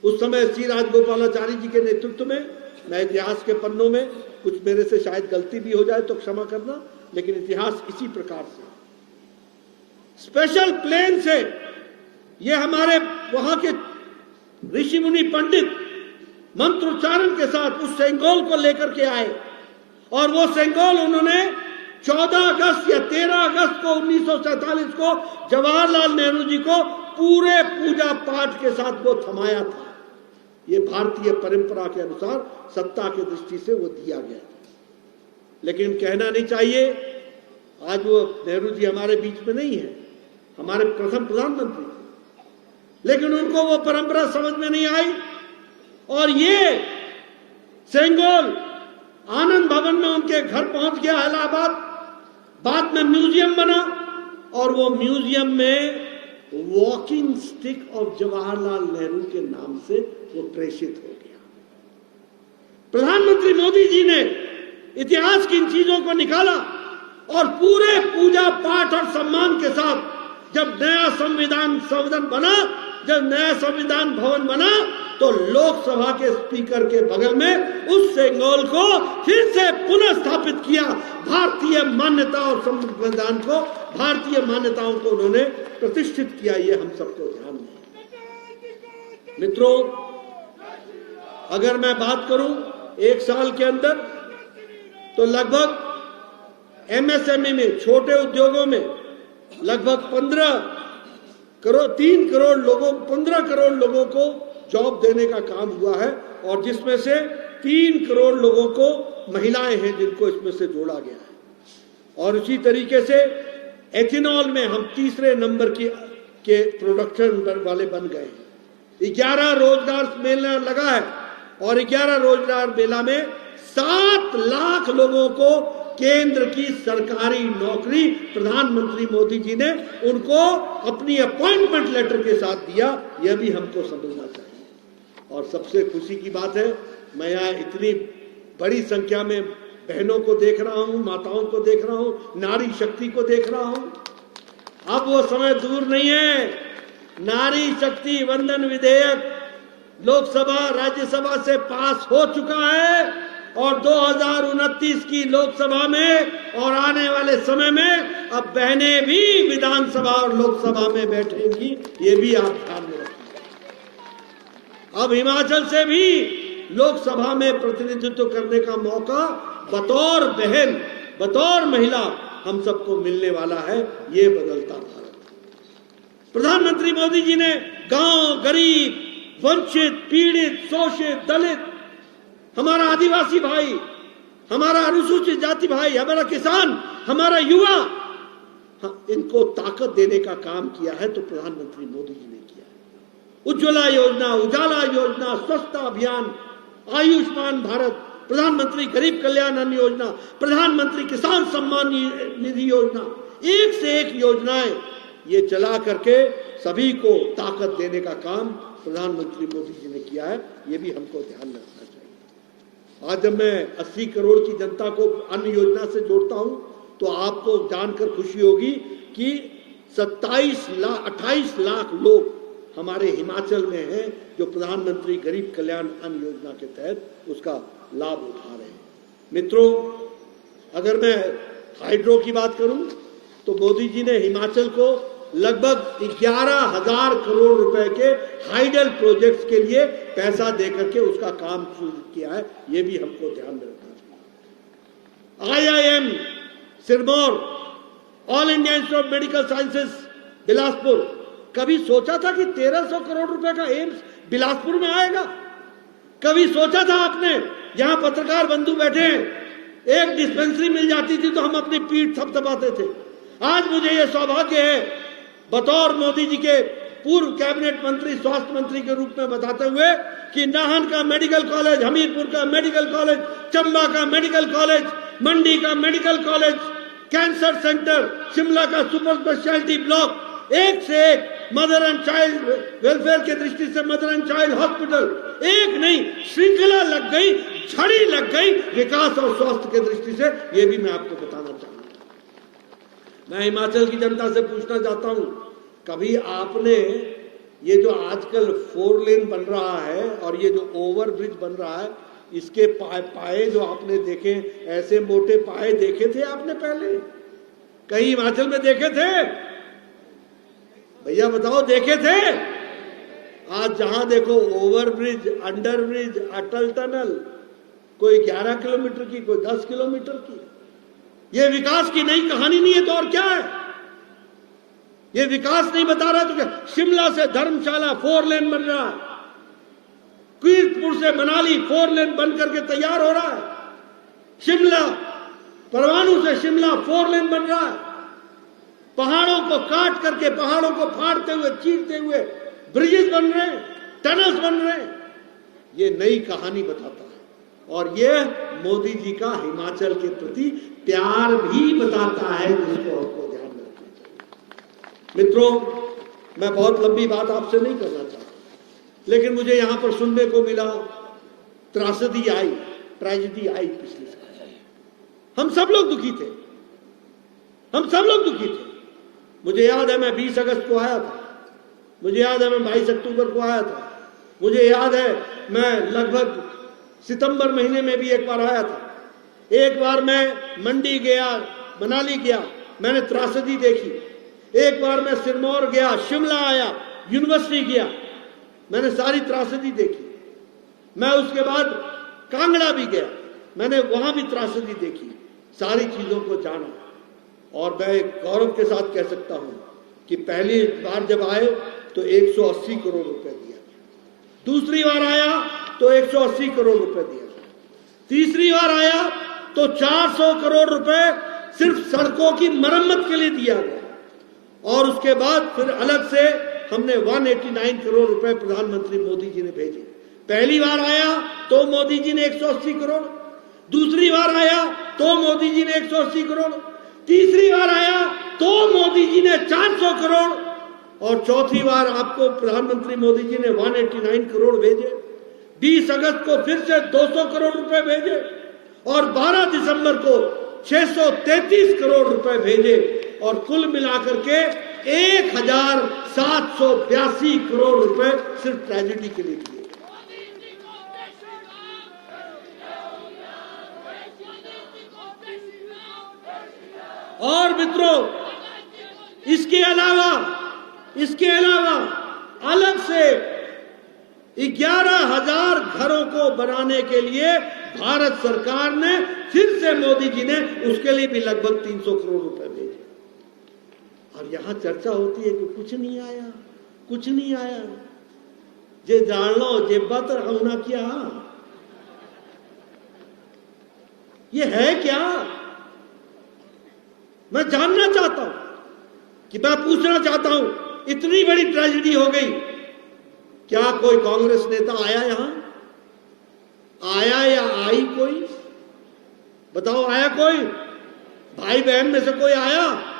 उस समय सी राजगोपालाचारी जी के नेतृत्व में, मैं इतिहास के पन्नों में कुछ मेरे से शायद गलती भी हो जाए तो क्षमा करना, लेकिन इतिहास इसी प्रकार से स्पेशल प्लेन से ये हमारे वहां के ऋषि मुनि पंडित मंत्रोच्चारण के साथ उस सेंगोल को लेकर के आए और वो सेंगोल उन्होंने 14 अगस्त या 13 अगस्त को 1947 को जवाहरलाल नेहरू जी को पूरे पूजा पाठ के साथ वो थमाया था। ये भारतीय परंपरा के अनुसार सत्ता की दृष्टि से वो दिया गया, लेकिन कहना नहीं चाहिए, आज वो नेहरू जी हमारे बीच में नहीं है, हमारे प्रथम प्रधानमंत्री थे, लेकिन उनको वो परंपरा समझ में नहीं आई और ये सेंगोल आनंद भवन में उनके घर पहुंच गया इलाहाबाद, बाद में म्यूजियम बना और वो म्यूजियम में walking stick of Jawaharlal Nehru के नाम से वो प्रेषित हो गया। प्रधानमंत्री मोदी जी ने इतिहास की इन चीजों को निकाला और पूरे पूजा पाठ और सम्मान के साथ जब नया संविधान बना, जब नया संविधान भवन बना, तो लोकसभा के स्पीकर के बगल में उस सेंगोल को फिर से पुनः स्थापित किया। भारतीय मान्यता और संविधान को, भारतीय मान्यताओं को उन्होंने प्रतिष्ठित किया। ये हम सबको ध्यान में। मित्रों, अगर मैं बात करूं 1 साल के अंदर, तो लगभग एमएसएमई में, छोटे उद्योगों में लगभग 3 करोड़ लोगों को जॉब देने का काम हुआ है और जिसमें से 3 करोड़ लोगों को महिलाएं हैं जिनको इसमें से जोड़ा गया है। और इसी तरीके से एथेनॉल में हम तीसरे नंबर के प्रोडक्शन वाले बन गए हैं। 11 रोजगार मेला लगा है और 11 रोजगार मेला में 7 लाख लोगों को केंद्र की सरकारी नौकरी प्रधानमंत्री मोदी जी ने उनको अपनी अपॉइंटमेंट लेटर के साथ दिया। यह भी हमको समझना चाहिए। और सबसे खुशी की बात है, मैं यहाँ इतनी बड़ी संख्या में बहनों को देख रहा हूँ, माताओं को देख रहा हूँ, नारी शक्ति को देख रहा हूँ। अब वो समय दूर नहीं है, नारी शक्ति वंदन विधेयक लोकसभा राज्यसभा से पास हो चुका है और 2029 की लोकसभा में और आने वाले समय में अब बहनें भी विधानसभा और लोकसभा में बैठेंगी। ये भी आप ध्यान में रखें। अब हिमाचल से भी लोकसभा में प्रतिनिधित्व करने का मौका बतौर बहन, बतौर महिला हम सबको मिलने वाला है। ये बदलता भारत। प्रधानमंत्री मोदी जी ने गांव, गरीब, वंचित, पीड़ित, शोषित, दलित, हमारा आदिवासी भाई, हमारा अनुसूचित जाति भाई, हमारा किसान, हमारा युवा, इनको ताकत देने का काम किया है तो प्रधानमंत्री मोदी जी ने किया है। उज्ज्वला योजना, उजाला योजना, स्वच्छता अभियान, आयुष्मान भारत, प्रधानमंत्री गरीब कल्याण अन्न योजना, प्रधानमंत्री किसान सम्मान निधि योजना, एक से एक योजनाएं ये चला करके सभी को ताकत देने का काम प्रधानमंत्री मोदी जी ने किया है। ये भी हमको ध्यान रखना चाहिए। आज जब मैं 80 करोड़ की जनता को अन्न योजना से जोड़ता हूं तो आपको जानकर खुशी होगी कि 28 लाख लोग हमारे हिमाचल में हैं जो प्रधानमंत्री गरीब कल्याण अन्न योजना के तहत उसका लाभ उठा रहे हैं। मित्रों, अगर मैं हाइड्रो की बात करूं तो मोदी जी ने हिमाचल को लगभग 11,000 करोड़ रुपए के हाइडल प्रोजेक्ट्स के लिए पैसा देकर के उसका काम शुरू किया है। यह भी हमको ध्यान में रखना चाहिए। IIM Sirmaur, all India institute of medical sciences Bilaspur, कभी सोचा था कि 1300 करोड़ रुपए का एम्स बिलासपुर में आएगा? कभी सोचा था आपने? यहां पत्रकार बंधु बैठे हैं, एक डिस्पेंसरी मिल जाती थी तो हम अपनी पीठ थपथपाते थे। आज मुझे यह सौभाग्य है बतौर मोदी जी के पूर्व कैबिनेट मंत्री, स्वास्थ्य मंत्री के रूप में बताते हुए कि नाहन का मेडिकल कॉलेज, हमीरपुर का मेडिकल कॉलेज, चंबा का मेडिकल कॉलेज, मंडी का medical college, cancer centre, Shimla का सुपर स्पेशलिटी ब्लॉक, एक से एक मदर एंड चाइल्ड वेलफेयर की दृष्टि से मदर एंड चाइल्ड हॉस्पिटल, एक नहीं श्रृंखला लग गई, झड़ी लग गई विकास और स्वास्थ्य की दृष्टि से। यह भी मैं आपको बताना चाहूंगा। मैं हिमाचल की जनता से पूछना चाहता हूं, कभी आपने ये जो आजकल 4 लेन बन रहा है और ये जो ओवर ब्रिज बन रहा है, इसके पाए जो आपने देखे, ऐसे मोटे पाए देखे थे आपने पहले? कहीं हिमाचल में देखे थे? भैया बताओ, देखे थे? आज जहां देखो ओवर ब्रिज, अंडर ब्रिज, अटल टनल, कोई 11 किलोमीटर की, कोई 10 किलोमीटर की। ये विकास की नई कहानी नहीं है तो और क्या है? ये विकास नहीं बता रहा तो क्या? शिमला से धर्मशाला 4 लेन बन रहा है, कीर्तपुर से मनाली 4 लेन बन करके तैयार हो रहा है, शिमला परवाणु से शिमला 4 लेन बन रहा है, पहाड़ों को काट करके, पहाड़ों को फाड़ते हुए, चीरते हुए ब्रिजेस बन रहे हैं, टनल्स बन रहे हैं। ये नई कहानी बताता है और यह मोदी जी का हिमाचल के प्रति प्यार भी बताता है, जिसको आपको ध्यान में रखना चाहिए। मित्रों, मैं बहुत लंबी बात आपसे नहीं करना चाहता, लेकिन मुझे यहां पर सुनने को मिला त्रासदी आई, ट्रेजेडी आई पिछले साल। हम सब लोग दुखी थे, हम सब लोग दुखी थे। मुझे याद है मैं 20 अगस्त को आया था, मुझे याद है मैं 22 अक्टूबर को आया था, मुझे याद है मैं लगभग सितंबर महीने में भी एक बार आया था। एक बार मैं मंडी गया, मनाली गया, मैंने त्रासदी देखी। एक बार मैं सिरमौर गया, शिमला आया, यूनिवर्सिटी गया, मैंने सारी त्रासदी देखी। मैं उसके बाद कांगड़ा भी गया, मैंने वहां भी त्रासदी देखी, सारी चीजों को जाना। और मैं गौरव के साथ कह सकता हूं कि पहली बार जब आए तो 180 करोड़ रुपए दिया, दूसरी बार आया तो 180 करोड़ रुपए दिया, तीसरी बार आया तो 400 करोड़ रुपए सिर्फ सड़कों की मरम्मत के लिए दिया गया। और उसके बाद फिर अलग से हमने 189 करोड़ रुपए प्रधानमंत्री मोदी जी ने भेजे। पहली बार आया तो मोदी जी ने 180 करोड़, दूसरी बार आया तो मोदी जी ने 180 करोड़, तीसरी बार आया तो मोदी जी ने 400 करोड़, और चौथी बार आपको प्रधानमंत्री मोदी जी ने 189 करोड़ भेजे। 20 अगस्त को फिर से 200 करोड़ रुपए भेजे और 12 दिसंबर को 633 करोड़ रुपए भेजे, और कुल मिलाकर के 1782 करोड़ रुपए सिर्फ ट्रेजेडी के लिए दिए। और मित्रों, इसके अलावा अलग से 11,000 घरों को बनाने के लिए भारत सरकार ने, फिर से मोदी जी ने उसके लिए भी लगभग 300 करोड़ रुपए भेजे। और यहां चर्चा होती है कि कुछ नहीं आया, कुछ नहीं आया। जे जान लो जे बतर होना क्या, ये है क्या? मैं जानना चाहता हूं, कि मैं पूछना चाहता हूं, इतनी बड़ी ट्रेजेडी हो गई, क्या कोई कांग्रेस नेता आया यहां? आया या आई कोई? बताओ, आया कोई? भाई बहन में से कोई आया?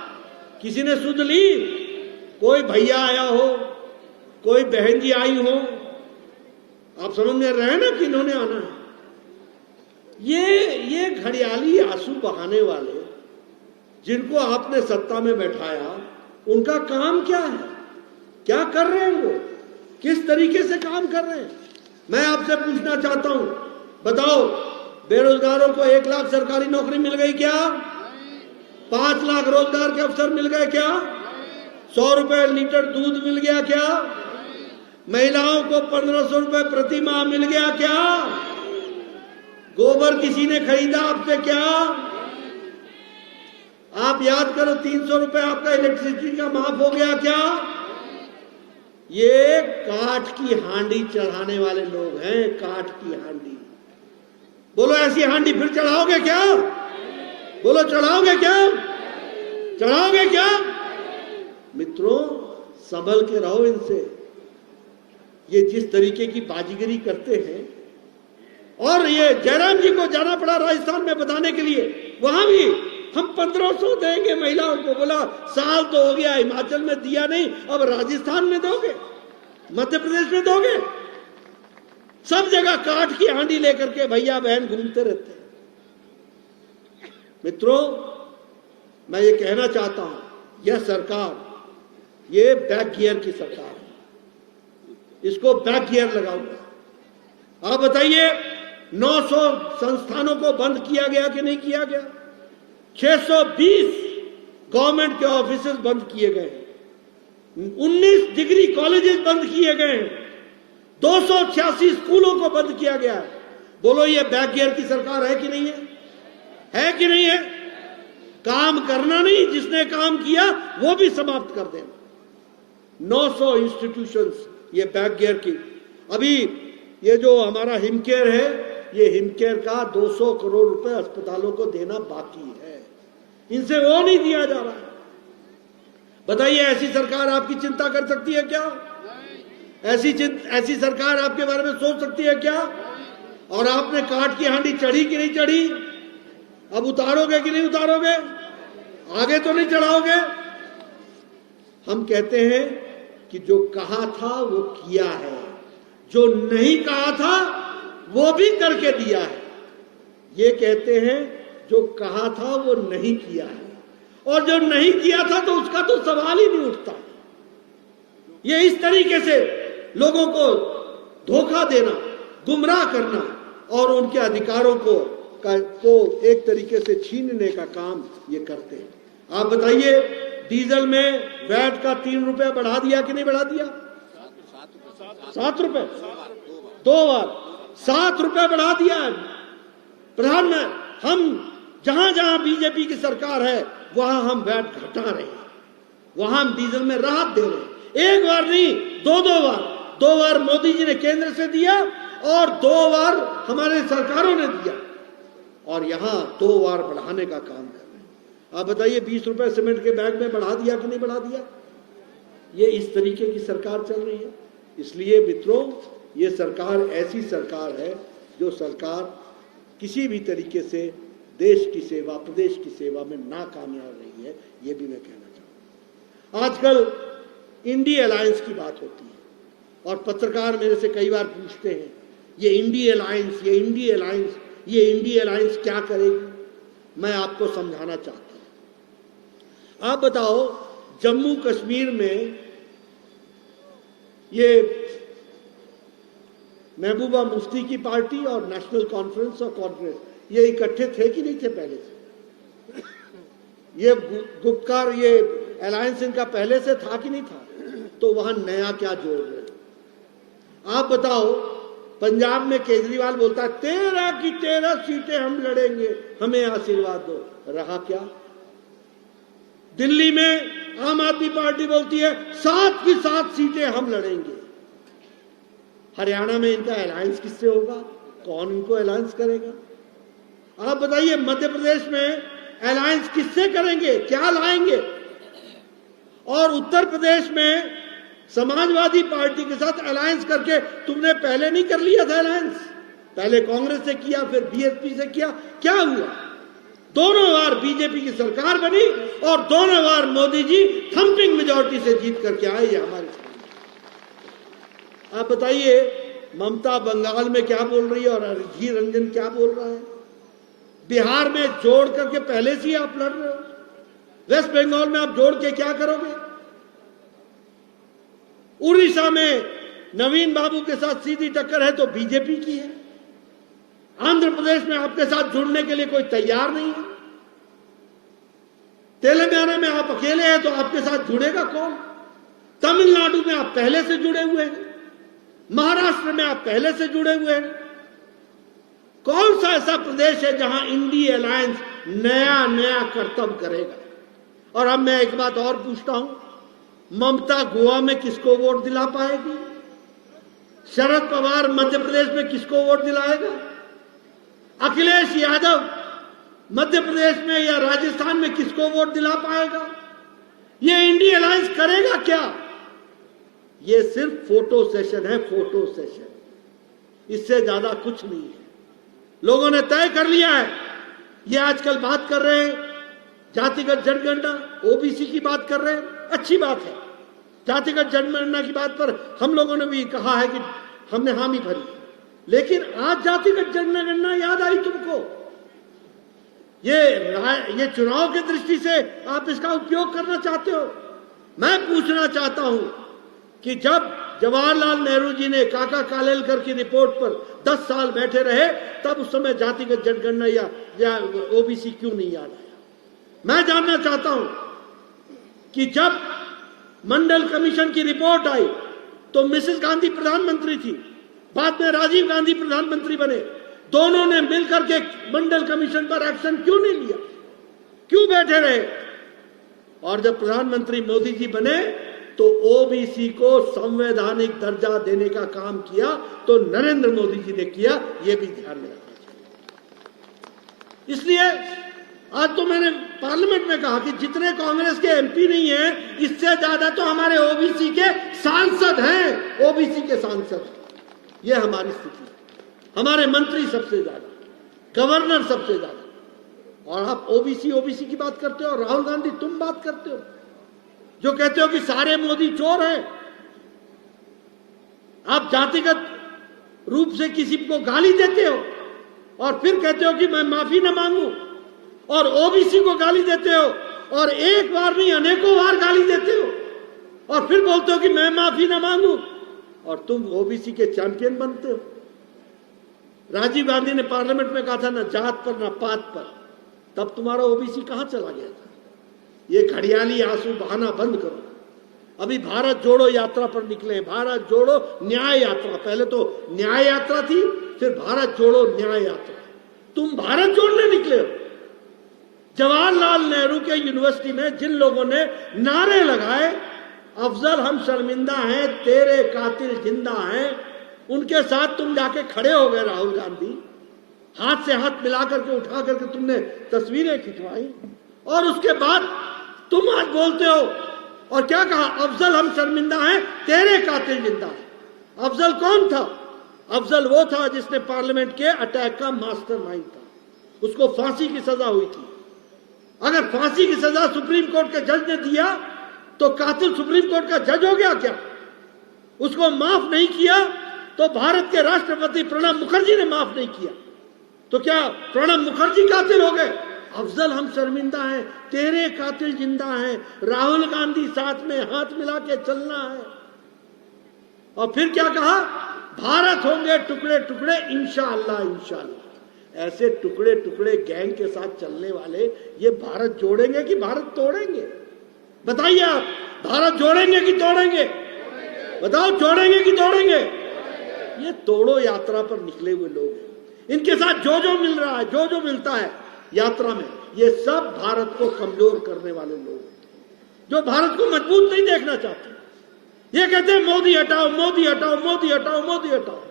किसी ने सुध ली? कोई भैया आया हो, कोई बहन जी आई हो? आप समझ में रहे ना कि इन्होंने आना है। ये घड़ियाली आंसू बहाने वाले जिनको आपने सत्ता में बैठाया उनका काम क्या है, क्या कर रहे हैं, वो किस तरीके से काम कर रहे हैं? मैं आपसे पूछना चाहता हूं, बताओ बेरोजगारों को 1 लाख सरकारी नौकरी मिल गई क्या? 5 लाख रोजगार के अवसर मिल गए क्या? 100 रुपए लीटर दूध मिल गया क्या? महिलाओं को 1500 रुपए प्रति माह मिल गया क्या? गोबर किसी ने खरीदा आपसे क्या? आप याद करो, 300 रुपए आपका इलेक्ट्रिसिटी का माफ हो गया क्या? ये काठ की हांडी चढ़ाने वाले लोग हैं, काठ की हांडी। बोलो ऐसी हांडी फिर चढ़ाओगे क्या? बोलो चढ़ाओगे क्या? चढ़ाओगे क्या? मित्रों, संभल के रहो इनसे। ये जिस तरीके की बाजीगरी करते हैं, और ये जयराम जी को जाना पड़ा राजस्थान में बताने के लिए, वहां भी हम 1500 देंगे महिलाओं को। बोला साल तो हो गया, हिमाचल में दिया नहीं, अब राजस्थान में दोगे, मध्य प्रदेश में दोगे? सब जगह काठ की हांडी लेकर के भैया बहन घूमते रहते हैं। मित्रों, मैं ये कहना चाहता हूं, यह सरकार, ये बैक गियर की सरकार है, इसको बैक गियर लगाऊंगा। आप बताइए, 900 संस्थानों को बंद किया गया कि नहीं किया गया? 620 गवर्नमेंट के ऑफिसेज बंद किए गए, 19 डिग्री कॉलेजेस बंद किए गए, 286 स्कूलों को बंद किया गया है। बोलो ये बैक गियर की सरकार है कि नहीं है? है कि नहीं है? काम करना नहीं, जिसने काम किया वो भी समाप्त कर देना। 900 इंस्टीट्यूशंस ये बैक गियर की। अभी ये जो हमारा हिमकेयर है, ये हिमकेयर का 200 करोड़ रुपए अस्पतालों को देना बाकी है, इनसे वो नहीं दिया जा रहा है। बताइए, ऐसी सरकार आपकी चिंता कर सकती है क्या? ऐसी सरकार आपके बारे में सोच सकती है क्या? और आपने काठ की हांडी चढ़ी कि नहीं चढ़ी? अब उतारोगे कि नहीं उतारोगे? आगे तो नहीं चढ़ाओगे? हम कहते हैं कि जो कहा था वो किया है, जो नहीं कहा था वो भी करके दिया है। ये कहते हैं जो कहा था वो नहीं किया है, और जो नहीं किया था तो उसका तो सवाल ही नहीं उठता। ये इस तरीके से लोगों को धोखा देना, गुमराह करना और उनके अधिकारों को एक तरीके से छीनने का काम ये करते हैं। आप बताइए, डीजल में वैट का 3 रुपया बढ़ा दिया कि नहीं बढ़ा दिया? 7 रुपए, 2 बार 7 रुपए बढ़ा दिया। प्रधानमंत्री, हम जहां जहां बीजेपी की सरकार है वहां हम वैट घटा रहे हैं, वहां हम डीजल में राहत दे रहे हैं। एक बार नहीं, 2 बार। 2 बार मोदी जी ने केंद्र से दिया और 2 बार हमारे सरकारों ने दिया, और यहां 2 बार बढ़ाने का काम कर रहे हैं। आप बताइए, 20 रुपए सीमेंट के बैग में बढ़ा दिया कि नहीं बढ़ा दिया? ये इस तरीके की सरकार चल रही है। इसलिए मित्रों, ये सरकार ऐसी सरकार है जो सरकार किसी भी तरीके से देश की सेवा, प्रदेश की सेवा में नाकामयाब रही है, ये भी मैं कहना चाहूँ। आजकल इंडी अलायंस की बात होती है और पत्रकार मेरे से कई बार पूछते हैं, ये इंडी अलायंस, ये इंडी अलायंस, ये इंडी अलायंस क्या करेगी? मैं आपको समझाना चाहता हूं। आप बताओ, जम्मू कश्मीर में ये महबूबा मुफ्ती की पार्टी और नेशनल कॉन्फ्रेंस और कांग्रेस, ये इकट्ठे थे कि नहीं थे पहले से? ये गुपकार, ये अलायंस इनका पहले से था कि नहीं था? तो वहां नया क्या जोड़ रहे? आप बताओ, पंजाब में केजरीवाल बोलता है 13 की 13 सीटें हम लड़ेंगे, हमें आशीर्वाद दो। रहा क्या? दिल्ली में आम आदमी पार्टी बोलती है 7 की 7 सीटें हम लड़ेंगे। हरियाणा में इनका अलायंस किससे होगा? कौन इनको अलायंस करेगा? आप बताइए, मध्य प्रदेश में अलायंस किससे करेंगे? क्या लाएंगे? और उत्तर प्रदेश में समाजवादी पार्टी के साथ अलायंस करके तुमने पहले नहीं कर लिया था अलायंस? पहले कांग्रेस से किया, फिर बीएसपी से किया। क्या हुआ? दोनों बार बीजेपी की सरकार बनी और दोनों बार मोदी जी थंपिंग मेजॉरिटी से जीत करके आए। ये हमारे सामने। आप बताइए, ममता बंगाल में क्या बोल रही है और अधीर रंजन क्या बोल रहा है? बिहार में जोड़ करके पहले से ही आप लड़ रहे हो। वेस्ट बंगाल में आप जोड़ के क्या करोगे? उड़ीसा में नवीन बाबू के साथ सीधी टक्कर है तो बीजेपी की है। आंध्र प्रदेश में आपके साथ जुड़ने के लिए कोई तैयार नहीं है। तेलंगाना में आप अकेले हैं तो आपके साथ जुड़ेगा कौन? तमिलनाडु में आप पहले से जुड़े हुए हैं, महाराष्ट्र में आप पहले से जुड़े हुए हैं। कौन सा ऐसा प्रदेश है जहां इंडी अलायंस नया नया करतब करेगा? और अब मैं एक बात और पूछता हूं, ममता गोवा में किसको वोट दिला पाएगी? शरद पवार मध्य प्रदेश में किसको वोट दिलाएगा? अखिलेश यादव मध्य प्रदेश में या राजस्थान में किसको वोट दिला पाएगा? ये इंडी अलायंस करेगा क्या? ये सिर्फ फोटो सेशन है, फोटो सेशन, इससे ज्यादा कुछ नहीं है। लोगों ने तय कर लिया है। ये आजकल बात कर रहे हैं जातिगत जनगणना, ओबीसी की बात कर रहे हैं, अच्छी बात है। जातिगत जनगणना की बात पर हम लोगों ने भी कहा है कि हमने हामी भरी, लेकिन आज जातिगत जनगणना याद आई तुमको? ये चुनाव की दृष्टि से आप इसका उपयोग करना चाहते हो? मैं पूछना चाहता हूं कि जब जवाहरलाल नेहरू जी ने काका कालेलकर की रिपोर्ट पर 10 साल बैठे रहे, तब उस समय जातिगत जनगणना या ओबीसी क्यों नहीं याद आया? मैं जानना चाहता हूं कि जब मंडल कमीशन की रिपोर्ट आई तो मिसेस गांधी प्रधानमंत्री थी, बाद में राजीव गांधी प्रधानमंत्री बने, दोनों ने मिलकर के मंडल कमीशन पर एक्शन क्यों नहीं लिया? क्यों बैठे रहे? और जब प्रधानमंत्री मोदी जी बने तो ओबीसी को संवैधानिक दर्जा देने का काम किया तो नरेंद्र मोदी जी ने किया, यह भी ध्यान में रखना चाहिए। इसलिए आज तो मैंने पार्लियामेंट में कहा कि जितने कांग्रेस के एमपी नहीं हैं, इससे ज्यादा तो हमारे ओबीसी के सांसद हैं। ओबीसी के सांसद, यह हमारी स्थिति है। हमारे मंत्री सबसे ज्यादा, गवर्नर सबसे ज्यादा, और आप ओबीसी की बात करते हो। राहुल गांधी तुम बात करते हो जो कहते हो कि सारे मोदी चोर हैं। आप जातिगत रूप से किसी को गाली देते हो और फिर कहते हो कि मैं माफी न मांगू, और ओबीसी को गाली देते हो और एक बार नहीं अनेकों बार गाली देते हो, और फिर बोलते हो कि मैं माफी न मांगू, और तुम ओबीसी के चैंपियन बनते हो। राजीव गांधी ने पार्लियामेंट में कहा था ना जात पर ना पात पर, तब तुम्हारा ओबीसी कहां चला गया था? ये घड़ियाली आंसू बहाना बंद करो। अभी भारत जोड़ो यात्रा पर निकले, भारत जोड़ो न्याय यात्रा। पहले तो न्याय यात्रा थी, फिर भारत जोड़ो न्याय यात्रा। तुम भारत जोड़ने निकले हो। जवाहरलाल नेहरू के यूनिवर्सिटी में जिन लोगों ने नारे लगाए, अफजल हम शर्मिंदा हैं, तेरे कातिल जिंदा हैं, उनके साथ तुम जाके खड़े हो गए। राहुल गांधी हाथ से हाथ मिला करके उठा करके तुमने तस्वीरें खिंचवाई, और उसके बाद तुम आज बोलते हो और क्या कहा? अफजल हम शर्मिंदा हैं, तेरे कातिल जिंदा है। अफजल कौन था? अफजल वो था जिसने पार्लियामेंट के अटैक का मास्टरमाइंड था। उसको फांसी की सजा हुई थी। अगर फांसी की सजा सुप्रीम कोर्ट के जज ने दिया तो कातिल सुप्रीम कोर्ट का जज हो गया क्या? उसको माफ नहीं किया तो भारत के राष्ट्रपति प्रणब मुखर्जी ने माफ नहीं किया, तो क्या प्रणब मुखर्जी कातिल हो गए? अफजल हम शर्मिंदा हैं, तेरे कातिल जिंदा हैं। राहुल गांधी साथ में हाथ मिला के चलना है। और फिर क्या कहा? भारत होंगे टुकड़े टुकड़े इंशाअल्लाह इंशाअल्लाह। ऐसे टुकड़े टुकड़े गैंग के साथ चलने वाले ये भारत जोड़ेंगे कि भारत तोड़ेंगे? बताइए आप, भारत जोड़ेंगे कि तोड़ेंगे? बताओ, जोड़ेंगे कि तोड़ेंगे? ये तोड़ो यात्रा पर निकले हुए लोग हैं। इनके साथ जो जो मिल रहा है, जो जो मिलता है यात्रा में, ये सब भारत को कमजोर करने वाले लोग हैं, जो भारत को मजबूत नहीं देखना चाहते। ये कहते हैं मोदी हटाओ, मोदी हटाओ, मोदी हटाओ, मोदी हटाओ,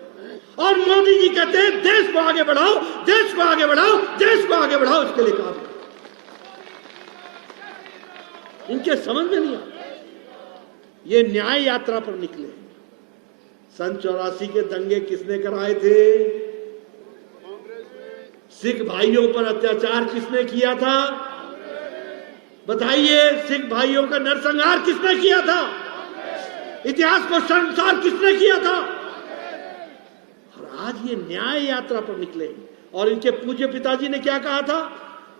और मोदी जी कहते हैं देश को आगे बढ़ाओ, देश को आगे बढ़ाओ, देश को आगे बढ़ाओ। इसके लिए काम करो। इनके समझ में नहीं आता। ये न्याय यात्रा पर निकले। सन 84 के दंगे किसने कराए थे? सिख भाइयों पर अत्याचार किसने किया था? बताइए, सिख भाइयों का नरसंहार किसने किया था? इतिहास को शर्मसार किसने किया था? और आज ये न्याय यात्रा पर निकले। और इनके पूज्य पिताजी ने क्या कहा था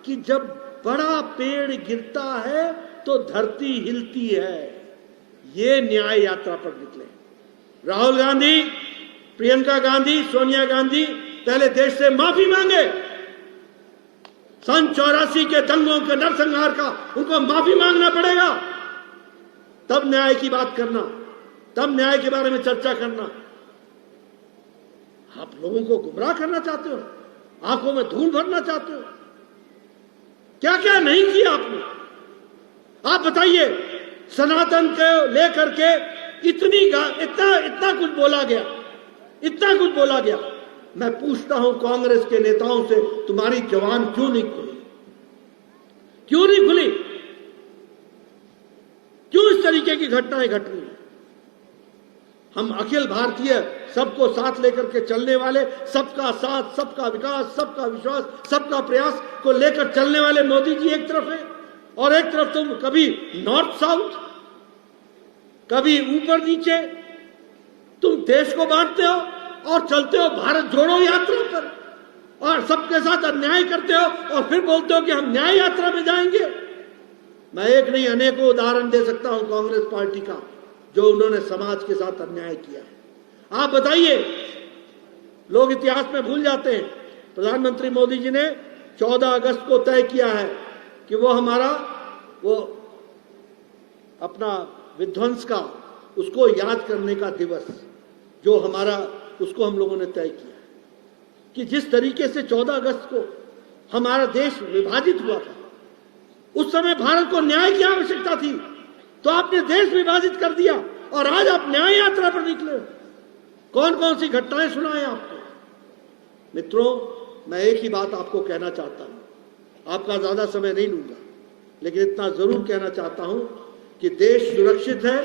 कि जब बड़ा पेड़ गिरता है तो धरती हिलती है। ये न्याय यात्रा पर निकले राहुल गांधी, प्रियंका गांधी, सोनिया गांधी पहले देश से माफी मांगे। सन 84 के दंगों के नरसंहार का उनको माफी मांगना पड़ेगा, तब न्याय की बात करना, तब न्याय के बारे में चर्चा करना। आप लोगों को गुमराह करना चाहते हो, आंखों में धूल भरना चाहते हो। क्या क्या नहीं किया आपने, आप बताइए। सनातन को लेकर के इतना कुछ बोला गया, इतना कुछ बोला गया। मैं पूछता हूं कांग्रेस के नेताओं से, तुम्हारी जबान क्यों नहीं खुली? क्यों नहीं खुली? क्यों इस तरीके की घटनाएं घट रही? हम अखिल भारतीय सबको साथ लेकर के चलने वाले, सबका साथ, सबका विकास, सबका विश्वास, सबका प्रयास को लेकर चलने वाले मोदी जी एक तरफ है, और एक तरफ तुम कभी नॉर्थ साउथ, कभी ऊपर नीचे, तुम देश को बांटते हो और चलते हो भारत जोड़ो यात्रा पर, और सबके साथ अन्याय करते हो और फिर बोलते हो कि हम न्याय यात्रा में जाएंगे। मैं एक नहीं अनेकों उदाहरण दे सकता हूं कांग्रेस पार्टी का, जो उन्होंने समाज के साथ अन्याय किया है। आप बताइए, लोग इतिहास में भूल जाते हैं। प्रधानमंत्री मोदी जी ने 14 अगस्त को तय किया है कि वो हमारा अपना विध्वंस का, उसको याद करने का दिवस जो हमारा, उसको हम लोगों ने तय किया कि जिस तरीके से 14 अगस्त को हमारा देश विभाजित हुआ था, उस समय भारत को न्याय की आवश्यकता थी, तो आपने देश विभाजित कर दिया और आज आप न्याय यात्रा पर निकले। कौन कौन सी घटनाएं सुनाएं आपको? मित्रों, मैं एक ही बात आपको कहना चाहता हूं, आपका ज्यादा समय नहीं लूंगा, लेकिन इतना जरूर कहना चाहता हूं कि देश सुरक्षित है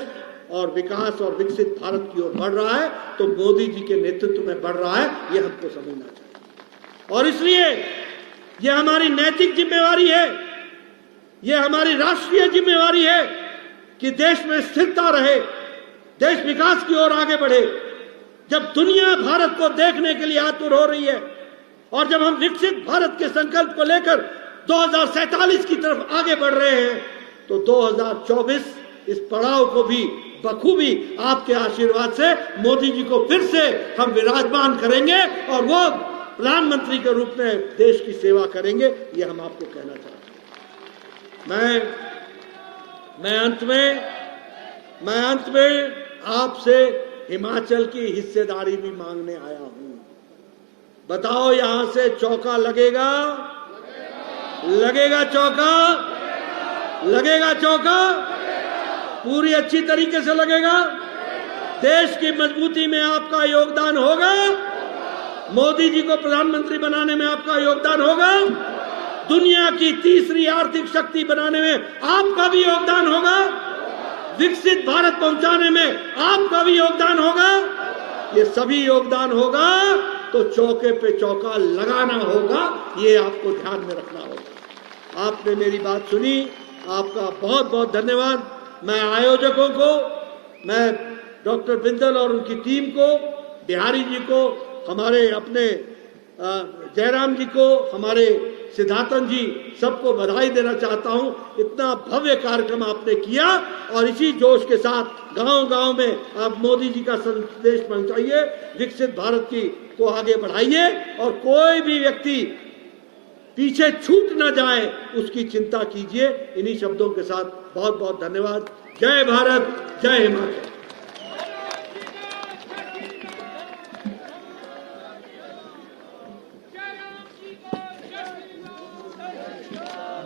और विकास और विकसित भारत की ओर बढ़ रहा है, तो मोदी जी के नेतृत्व में बढ़ रहा है, यह हमको समझना चाहिए। और इसलिए यह हमारी नैतिक जिम्मेवारी है, यह हमारी राष्ट्रीय जिम्मेवारी है कि देश में स्थिरता रहे, देश विकास की ओर आगे बढ़े। जब दुनिया भारत को देखने के लिए आतुर हो रही है और जब हम विकसित भारत के संकल्प को लेकर 2047 की तरफ आगे बढ़ रहे हैं, तो 2024 इस पड़ाव को भी बखूबी आपके आशीर्वाद से मोदी जी को फिर से हम विराजमान करेंगे और वो प्रधानमंत्री के रूप में देश की सेवा करेंगे। ये हम आपको कहना चाहते हैं। मैं अंत में आपसे हिमाचल की हिस्सेदारी भी मांगने आया हूं। बताओ, यहां से चौका लगेगा? लगेगा चौका? लगेगा चौका? पूरी अच्छी तरीके से लगेगा? देश की मजबूती में आपका योगदान होगा? मोदी जी को प्रधानमंत्री बनाने में आपका योगदान होगा? दुनिया की तीसरी आर्थिक शक्ति बनाने में आपका भी योगदान होगा? विकसित भारत पहुंचाने में आपका भी योगदान होगा? ये सभी योगदान होगा तो चौके पे चौका लगाना होगा, ये आपको ध्यान में रखना होगा। आपने मेरी बात सुनी, आपका बहुत बहुत धन्यवाद। मैं आयोजकों को, मैं डॉक्टर बिंदल और उनकी टीम को, बिहारी जी को, हमारे अपने जयराम जी को, हमारे सिद्धार्थन जी, सबको बधाई देना चाहता हूं। इतना भव्य कार्यक्रम आपने किया और इसी जोश के साथ गांव-गांव में आप मोदी जी का संदेश पहुंचाइए, विकसित भारत की को आगे बढ़ाइए और कोई भी व्यक्ति पीछे छूट न जाए उसकी चिंता कीजिए। इन्हीं शब्दों के साथ बहुत बहुत धन्यवाद। जय भारत, जय हिमाचल।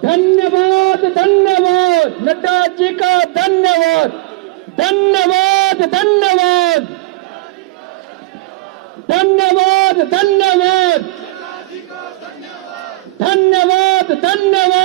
धन्यवाद, धन्यवाद नड्डा जी का, धन्यवाद, धन्यवाद, धन्यवाद, धन्यवाद, धन्यवाद, धन्यवाद, धन्यवाद।